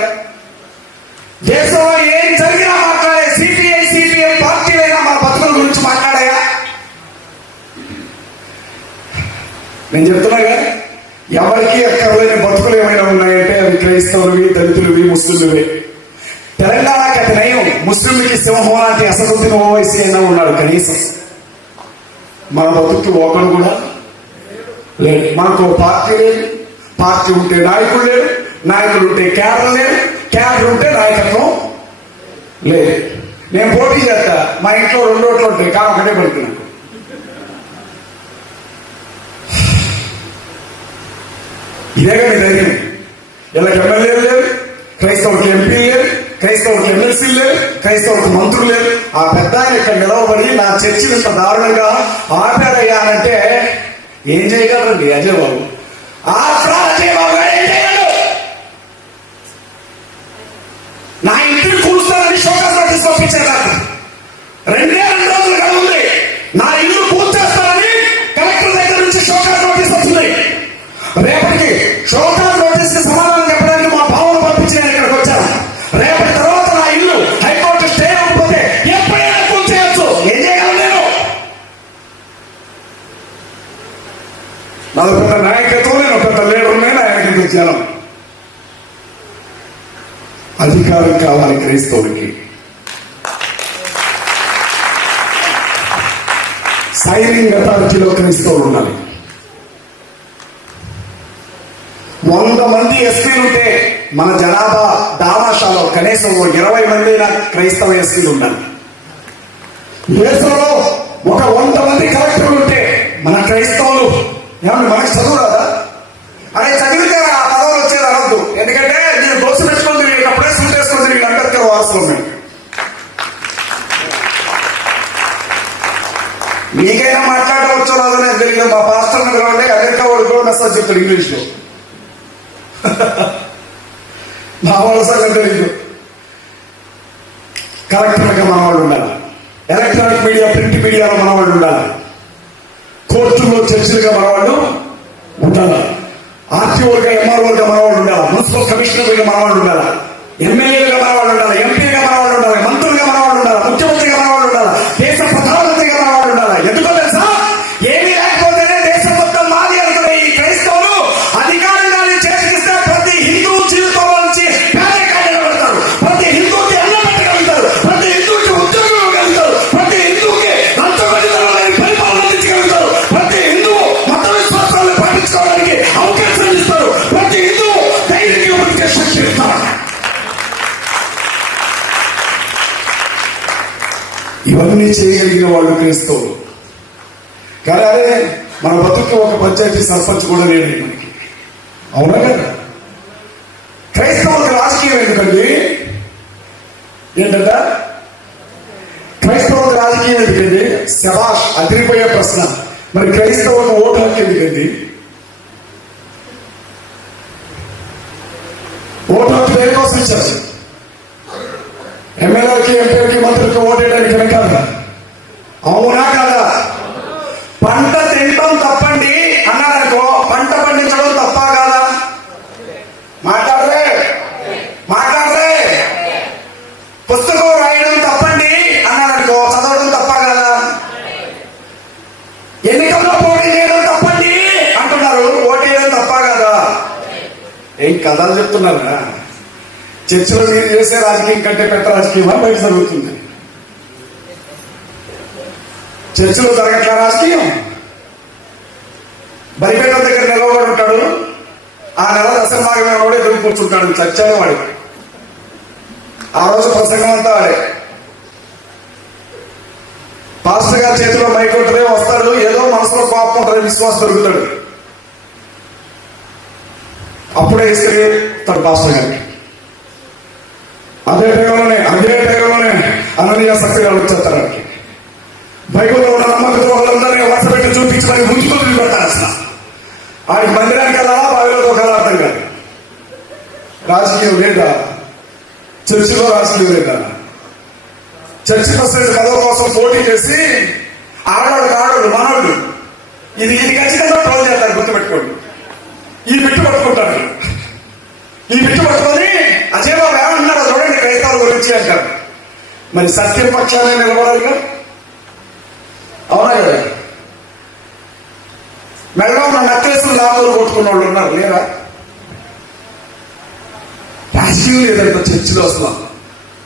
దేశంలో ఏం జరిగినా మాట్లాడే సిపిఐ పార్టీలైనా మన బతుకుల గురించి మాట్లాడాయా? నేను చెప్తున్నాగా, ఎవరికి అక్కర్లేని బతుకులు ఏమైనా ఉన్నాయంటే అవి క్రైస్తవులవి, దళితులవి, ముస్లింలవి. తెలంగాణకి అతి నయం ముస్లిం ముస్లింలకి సింహం లాంటి అసదుద్దీన్ ఓవైసీ అయినా ఉన్నాడు కనీసం. మన బతుకు ఒకడు కూడా లేదు. మనకు పార్టీ లేదు, పార్టీ ఉంటే నాయకుడు లేడు, నాయకుడు ఉంటే క్యాడర్ లేదు, క్యాడర్ ఉంటే నాయకత్వం లేదు. నేను పోటీ చేస్తా, మా ఇంట్లో 2 ఓట్లు ఉంటాయి కానీ ఒకటే పడుతున్నాను. ఇదేగా మీ ధైర్యం. వీళ్ళకి ఎమ్మెల్యేలు లేరు, క్రైస్తవులకు ఎంపీ లేరు, క్రైస్తవులకు ఎమ్మెల్సీ లేరు, క్రైస్తవులకు మంత్రులు లేరు. ఆ పెద్ద ఆయన ఇక్కడ నిలవబడి నా చర్చిని ఇంత దారుణంగా ఆపారయ్యానంటే ఏం చేయగలరండి అజయ్ బాబు? అజయ్ బాబు గారు ఏం చేయగలరు? నా ఇంటిని కూర్చున్నారని షోకాస్ నోటీస్ పంపించారు. 2 రోజులు కదా ఉంది, నా ఇల్లు కూర్చేస్తారని కలెక్టర్ దగ్గర నుంచి షోకాస్ నోటీస్ వచ్చింది. రేపటికి షోకాస్ నోటీస్ కి సమాధానం చెప్పడానికి మా భావన పంపించి నేను ఇక్కడికి వచ్చాను. రేపటి తర్వాత నా ఇల్లు హైకోర్టు స్టే అవ్వకపోతే ఎప్పుడైనా కూర్చేయచ్చు. ఏం చేయగలను నేను? నాకు పెద్ద నాయకత్వం, నేను పెద్ద లీడర్, నేను ఆయనకి జనం. అధికారం కావాలి క్రైస్తవుడికి. సైనింగ్ అథారిటీలో క్రైస్తవులు ఉండాలి. 100 మంది ఎస్పీలు ఉంటే మన జనాభా దామాషాలో కనీసం 20 మంది క్రైస్తవ ఎస్పీలు ఉండాలి. దేశంలో ఒక 100 మంది కలెక్టర్లు ఉంటే మన క్రైస్తవులు ఏమన్నా మనకు చదువు రాదా? అదే చదివితే ఆ పదవులు వచ్చేది అనొద్దు. ఎందుకంటే నేను దోషం పెట్టుకుంది, అప్పుడే సూట్ వేసుకుంది, అంబేద్కర్ వారసులు మేము. మీకైనా మాట్లాడవచ్చు రాదని నాకు తెలియదు. మా పాస్టర్ అంటే అమెరికా వాడు కూడా మెసేజ్ చెప్తాడు ఇంగ్లీష్ లో. మా వాళ్ళ సంగతి తెలియదు. కలెక్టర్గా మన వాళ్ళు ఉండాలి, ఎలక్ట్రానిక్ మీడియా, ప్రింట్ మీడియాలో మన వాళ్ళు ఉండాలి, కోర్టుల్లో చర్చలుగా మన వాళ్ళు ఉండాలి, ఆర్టీఓలుగా ఎంఆర్ఓలుగా మన వాళ్ళు ఉండాలి, మున్సిపల్ కమిషనర్లుగా మన వాళ్ళు ఉండాలి, ఎమ్మెల్యేలుగా మన వాళ్ళు ఉండాలి, ఎంపీగా మన వాళ్ళు ఉండాలి, మంత్రులుగా మన వాళ్ళు ఉండాలి, ముఖ్యమంత్రిగా మన వాళ్ళు ఉండాలి, దేశ ప్రధానమంత్రిగా మన వాళ్ళు ఉండాలి. ఎందుకో తెలుసా? ఏమీ లేకపోతేనే దేశం మొత్తం మాది అనుకునే ఈ క్రైస్తవులు అధికారాన్ని చేతికిస్తే ప్రతి హిందూ జీవితంలో నుంచి పేదరికాన్ని నిలబెడతారు, ప్రతి హిందూకి అన్నం పెట్టగలుగుతారు, ప్రతి హిందూకి ఉద్యోగం ఇవ్వగలుగుతారు, ప్రతి హిందూకి లంచగొండితనాన్ని పరిపాలన అందించగలుగుతారు, ప్రతి హిందూ మత విశ్వాసాలను పాటించుకోవడానికి అవకాశం ఇస్తారు, ప్రతి హిందూ ధైర్యంగా బతికే శక్తి ఇస్తారు. ఇవన్నీ చేయగలిగిన వాళ్ళు క్రైస్తవులు. కానీ అదే మన బతుకు ఒక పంచాయతీ సర్పంచ్ కూడా లేడు మనకి. అవునా కదా? క్రైస్తవులకు రాజకీయం ఎందుకండి? ఏంటంట క్రైస్తవులకు రాజకీయం ఎందుకండి? శభాష్, అదిరిపోయే ప్రశ్న. మరి క్రైస్తవులకు ఓటు హక్కు ఎందుకండి? ఓటు హక్కు దేనికోసం ఇచ్చారు? ఎమ్మెల్యేలకి, ఎంపీలకి, మంత్రులకి ఓటేయడానికి వెనకాల. అవునా కదా? పంట తినడం తప్పండి అన్నారనుకో, పంట పండించడం తప్ప కాదా? మాట్లాడరే. పుస్తకం రాయడం తప్పండి అన్నారనుకో, చదవడం తప్ప కాదా? ఎన్నికల్లో పోటీ చేయడం తప్పండి అంటున్నారు, ఓటేయడం తప్ప కాదా? ఏం కథలు చెప్తున్నారా? చర్చలో మీరు చేసే రాజకీయం కంటే పెద్ద రాజకీయం బయట జరుగుతుంది. చర్చలో జరగట్ల రాజకీయం. బలిపేట దగ్గర నిలబడి ఉంటాడు, ఆ నెల దశమాగమే వాడు ఎదురు కూర్చుంటాడు, చచ్చాడు వాడు. ఆ రోజు ప్రసంగం అంతా వాడే. పాస్టర్ గారి చేతిలో మైక్ ఉంటనే వస్తాడు, ఏదో మనసులో కోపం ఉంటుంది, విశ్వాసం దొరుకుతాడు. అప్పుడే ఇస్తే తను పాస్టర్ గారికి అదే టైంలోనే అననీయ సక్రియాలు వచ్చేస్తారు. బైబిల్లో ఉన్న నమ్మక ద్రోహులందరినీ వరుస పెట్టి చూపించడానికి ముంచుకొని పెట్టాలి. అసలు ఆడికి మందిరానికి వెళ్ళాలా, బావిలో కదా అర్థం కాదు. రాజకీయం లేదా? చర్చిలో రాజకీయం లేదా? చర్చి ప్రెసిడెంట్ పదవి కోసం పోటీ చేసి ఆడవాడు మనవాడు ఇది ఖచ్చితంగా ట్రోల్ చేస్తారు. గుర్తుపెట్టుకోండి. ఈ బిట్టు పట్టుకుంటారు. ఈ బిట్టు పట్టుకొని అజయ్ బాబు ఏమన్నారో చూడండి క్రైస్తవుల గురించి అంటారు. మరి సత్యం పక్షాన్ని నిలబడాలిగా. అవునా కదా? మెడలో ఉన్న నక్లెస్లు లాభాలు కొట్టుకున్న వాళ్ళు ఉన్నారు లేరా? రాజకీయం లేదంట చర్చిలో. అసలు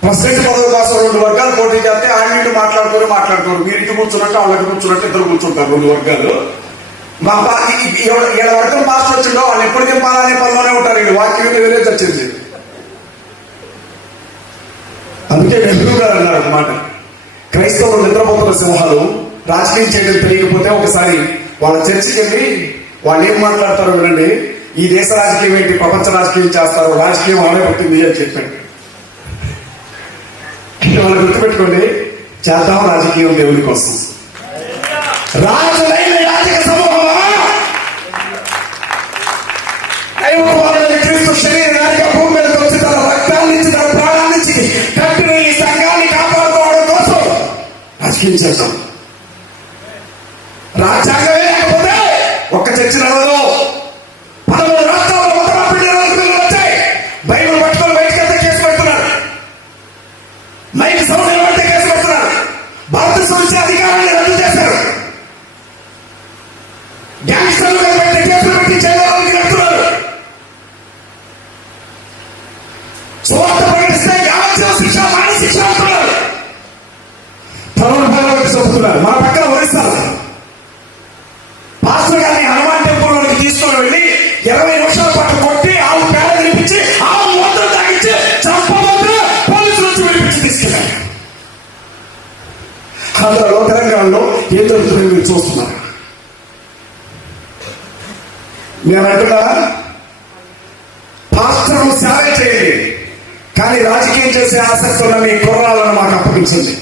ప్రెసిడెంట్ పదవి కోసం 2 వర్గాలు పోటీ చేస్తే ఆయన మాట్లాడుకోరు మీరు ఇటు కూర్చున్నట్టు వాళ్ళకి కూర్చున్నట్టు ఇద్దరు కూర్చుంటారు 2 వర్గాలు. మా ఏడ వర్గం పాస్ వచ్చిందో వాళ్ళు ఎప్పుడు చెప్పాలనే పనిలోనే ఉంటారు. వీళ్ళు వాక్యం వేరే వచ్చింది. అందుకే నెహ్రూ గారు అన్నారు అన్నమాట, క్రైస్తవులు నిద్రపోతున్న సింహాలు రాజకీయం చేయడం తెలియకపోతే ఒకసారి వాళ్ళ చర్చకి వెళ్ళి వాళ్ళు ఏం మాట్లాడతారో వినండి. ఈ దేశ రాజకీయం ఏంటి, ప్రపంచ రాజకీయం చేస్తారు, రాజకీయం ఆమె పట్టింది అని చెప్పాడు. వాళ్ళు గుర్తుపెట్టుకోండి, చేద్దాం రాజకీయం దేవుని కోసం. రాజులైన రాజకీయ సమూహమా, క్రీస్తు శరీరానికి భూమి మీద వచ్చి తన రక్తాన్నిచ్చి తన ప్రాణాన్నిచ్చి కట్టిన ఈ సంఘాన్ని కాపాడుకోవడం కోసం రాజకీయం చేద్దాం. రాజ్యాంగమే లేకపోతే ఒక్క చర్చ నడవదు. 13 రాష్ట్రాల్లో మత మార్పిడి వచ్చాయి. బైబిల్ పట్టుకొని బయటకు వెళ్తే కేసు పెడుతున్నారు. మైక్ సౌండ్ నిలబడితే కేసు పెడుతున్నారు. భారతదేశం నుంచి అధికారాన్ని రద్దు చేశారు. గ్యాంగ్స్టర్లు పెట్టి కేసులు పెట్టి చేయడానికి నడుతున్నారు. సువార్త ప్రకటిస్తే యావజ్జీవ శిక్ష, మాన శిక్ష అంటున్నారు. తరుణ భగవతి చెబుతున్నారు. మన పక్కన ఒరిస్తారు. పాస్టర్ గారిని హనుమాన్ టెంపుల్ లోకి తీసుకొని వెళ్ళి 20 నిమిషాల పాటు కొట్టి ఆవు పేడ వినిపించి ఆవు మొత్తం తాగించి చంపబోతే పోలీసులు వచ్చి వినిపించి తీసుకెళ్ళారు. అందులో తెలంగాణలో ఏం జరుగుతుందో మీరు చూస్తున్నారు. నేను అంటున్నా, పాస్టర్ సేవ చేయండి, కానీ రాజకీయం చేసే ఆసక్తి ఉన్న మీ కుర్రాలను మాకు అప్పగించండి.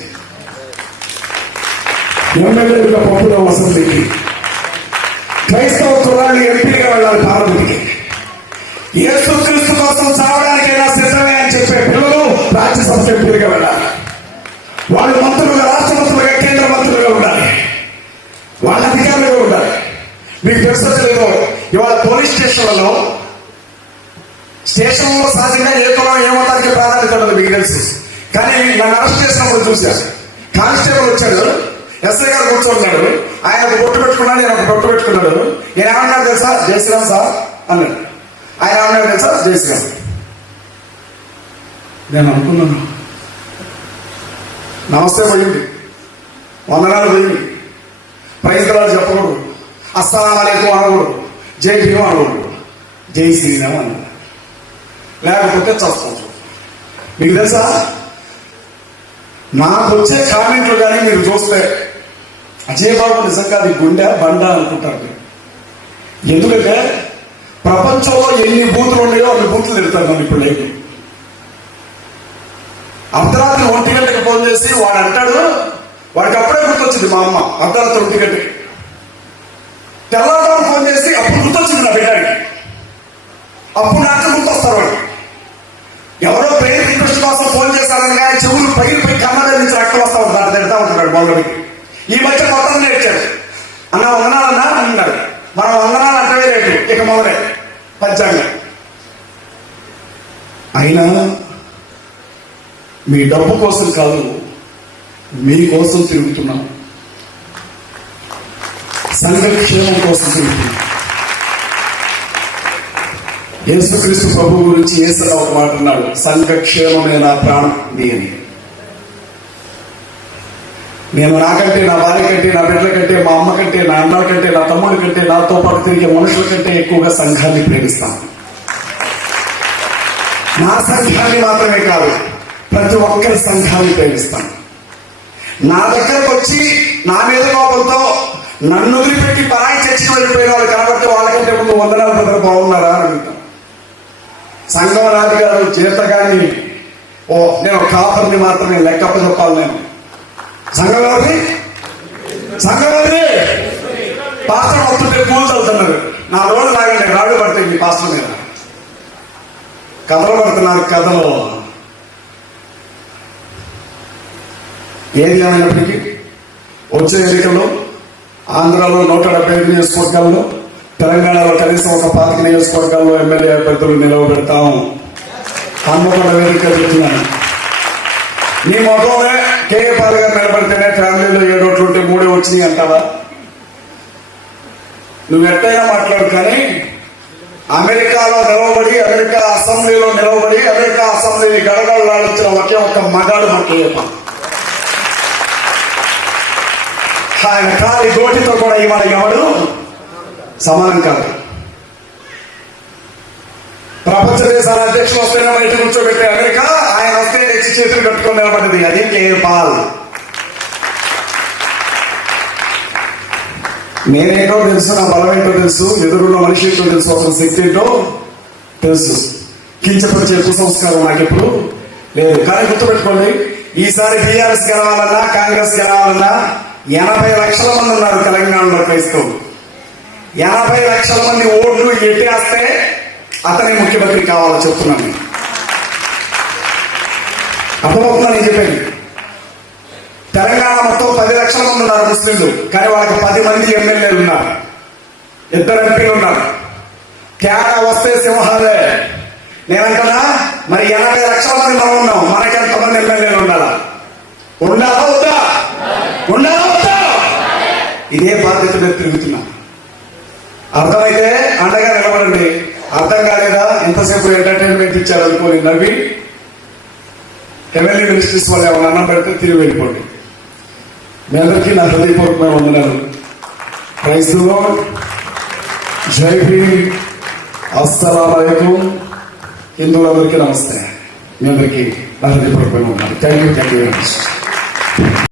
ఎమ్మెల్యేలుగా పంపుదాం అసెంబ్లీకి. క్రైస్తవ కుర్రాన్ని ఎంపీగా వెళ్ళాలి పార్లమెంట్కి. యేసుక్రీస్తు కోసం చావడానికైనా సిద్ధమే అని చెప్పే పిల్లలు రాజ్యసభ ఎంపీలుగా వెళ్ళాలి. వాళ్ళు మంత్రులుగా, రాష్ట్ర మంత్రులుగా, కేంద్ర మంత్రులుగా ఉండాలి. వాళ్ళ అధికారులుగా ఉండాలి. మీకు తెలుసో తెలియదు, ఇవాళ పోలీస్ స్టేషన్లలో సహజంగా ఏ కులం ఏ మతానికి ప్రాధాన్యత ఉండదు మీకు తెలుసు. కానీ నన్ను అరెస్ట్ చేసినప్పుడు చూశాను. కానిస్టేబుల్ వచ్చాడు, ఎస్ఐ గారు కూర్చోన్నాడు. ఆయన ఒక బొట్టు పెట్టుకున్నాడు, నేను ఒక బొట్టు పెట్టుకున్నాడు. నేను ఏమన్నాడు తెలుసా, జై శ్రీరామ్ సార్ అన్నాడు. ఆయన ఏమన్నాడు తెలుసా, జై శ్రీరామ్. నేను అనుకున్నాను, నమస్తే పోయింది, వందనాలు పోయింది, ప్రైజ్ లార్డ్ చెప్పకూడదు, అస్సలాము అలైకుం అనకూడదు, జై భీమ్ అనకూడదు, జై శ్రీరామ్ అన్నాడు. లేకపోతే చస్తాం. మీకు తెలుసా, నాకు వచ్చే కామెంట్లు కానీ మీరు చూస్తే అజయ్ బాబు నిజంగా అది గుండె బండ అనుకుంటారు. ఎందుకంటే ప్రపంచంలో ఎన్ని బూతులు ఉన్నాయో అన్ని బూతులు తిడతారు మనం ఇప్పుడు. లేదు, అర్ధరాత్రి 1 గంటకి ఫోన్ చేసి వాడు అంటాడు, వాడికి అప్పుడే గుర్తొచ్చింది మా అమ్మ. అర్ధరాత్రి 1 గంటకి తెల్లవారు ఫోన్ చేసి అప్పుడు గుర్తొచ్చింది నా బిడ్డకి. అప్పుడు నాకు గుర్తొస్తారు వాడు. ఎవరో ప్రేమ ఇంట్రెస్ట్ కోసం ఫోన్ చేశారని కానీ చెవులు పగిలిపోయి కన్నడ నుంచి రక్తం వస్తా ఉంటాడు, తిడతా ఉంటున్నాడు మొదలుకి. ఈ మధ్య కొత్త నేర్చాడు, అన్న వందనాలన్నా అన్నాడు. మనం వందనాలు అంటే రేటు ఇక మొదలే పంచాంగం. అయినా మీ డబ్బు కోసం కాదు, మీకోసం తిరుగుతున్నాం, సంఘక్షేమం కోసం తిరుగుతున్నాం. యేసుక్రీస్తు ప్రభు గురించి యేసురావు ఒక మాట అన్నాడు, సంఘక్షేమమే నా ప్రాణం అని. నేను నాకంటే, నా భార్య కంటే, నా బిడ్డల కంటే, మా అమ్మ కంటే, నా అన్నల కంటే, నా తమ్ముడి కంటే, నాతో పాటు తిరిగే మనుషుల కంటే ఎక్కువగా సంఘాన్ని ప్రేమిస్తాను. నా సంఘాన్ని మాత్రమే కాదు, ప్రతి ఒక్కరి సంఘాన్ని ప్రేమిస్తాను. నా దగ్గరకు వచ్చి నా మీద కోపంతో నన్ను వదిలిపెట్టి పరాయి చర్చకి వెళ్ళిపోయిన వాళ్ళు కాబట్టి వాళ్ళకంటే ముందు వందనాలు బ్రదర్ బాగున్నారా అని అడుగుతాను. సంఘం రాజు గారు జీతగాన్ని, నేను కాపర్ని మాత్రమే లెక్కప్ప చెప్పాలి. నేను సంఘవాది పాస్టర్ వస్తుంటే పూలు చదువుతున్నారు. నా రోడ్డు లాగండి, రాడు పడతాయి మీ పాస్టర్ మీద. కథలు పడుతున్నారు, కథలు. ఏది ఏమైనప్పటికీ వచ్చే ఎన్నికల్లో ఆంధ్రాలో 175 నియోజకవర్గాల్లో, తెలంగాణలో కనీసం ఒక 25 నియోజకవర్గాల్లో ఎమ్మెల్యే అభ్యర్థులు నిలవబెడతాం. హన్మకొండ వేదిక చెప్తున్నాను. నీ మొదలనే కేఏ పాల్ గారు నిలబడితేనే ఫ్యామిలీలో 7 ఓట్లు ఉంటే 3 వచ్చినాయి అంటావా? నువ్వు ఎట్టయినా మాట్లాడు, కానీ అమెరికాలో నిలవబడి, అమెరికా అసెంబ్లీలో నిలవబడి, అమెరికా అసెంబ్లీని గడగడలాడించిన ఒకే ఒక్క మగాడు మక్కయ్యప్ప. ఆయన కాలి గోటితో కూడా ఇవాళ ఎవడు సమానం కాదు. ప్రపంచ దేశాల అధ్యక్షులు వస్తేనే బయట కూర్చోబెట్టే అమెరికా, ఆయన వస్తే తెచ్చి చేతులు కట్టుకొని నిలబడ్డది. అది కేఏ పాల్. నేనేంటో తెలుసు, నా బలం ఏంటో తెలుసు, ఎదురున్న మనిషి ఏంటో తెలుసు, ఒక శక్తి ఏంటో తెలుసు. కించపరిచే కుసంస్కారం నాకెప్పుడు లేదు. కానీ గుర్తుపెట్టుకోండి, ఈసారి టీఆర్ఎస్ గెలవాలన్నా కాంగ్రెస్ గెలవాలన్నా 80 లక్షల మంది ఉన్నారు తెలంగాణలో క్రైస్తవులు. 80 లక్షల మంది ఓట్లు ఎట్టేస్తే అతనే ముఖ్యమంత్రి కావాలో చెప్తున్నాను. అర్థమవుతుందా నేను చెప్పేది? తెలంగాణ మొత్తం 10 లక్షల మంది ఉన్నారు ముస్లింలు, కానీ వాళ్ళకి 10 మంది ఎమ్మెల్యేలు ఉన్నారు, 2 ఎంపీలు ఉన్నారు. తేడా వస్తే సింహాలే. నేనంటున్నా, మరి 80 లక్షల మంది మనం ఉన్నాం, మనకి ఎంతమంది ఎమ్మెల్యేలు ఉండాలా? ఉండాలా వద్దా? ఉండాలా వద్దా? ఇదే బాధ్యత మీద తిరుగుతున్నాం. అర్థమైతే అండగా నిలబడండి. అర్థం కాలేదా? ఎంతసేపు ఎంటర్టైన్మెంట్ ఇచ్చారు అనుకోని నవ్వి ఎమ్మెల్యే మినిస్టర్స్ వాళ్ళు ఏమైనా అన్నం పెడితే తిరిగి వెళ్ళిపోండి. మీ అందరికీ నా హృదయపూర్వకమైన వందనాలు. Praise the lord. జై భీమ్. అస్సలాము అలైకుం. హిందువులందరికీ నమస్తే. మీ అందరికీ నా హృదయపూర్వకమైన వందనాలు. Thank you very much.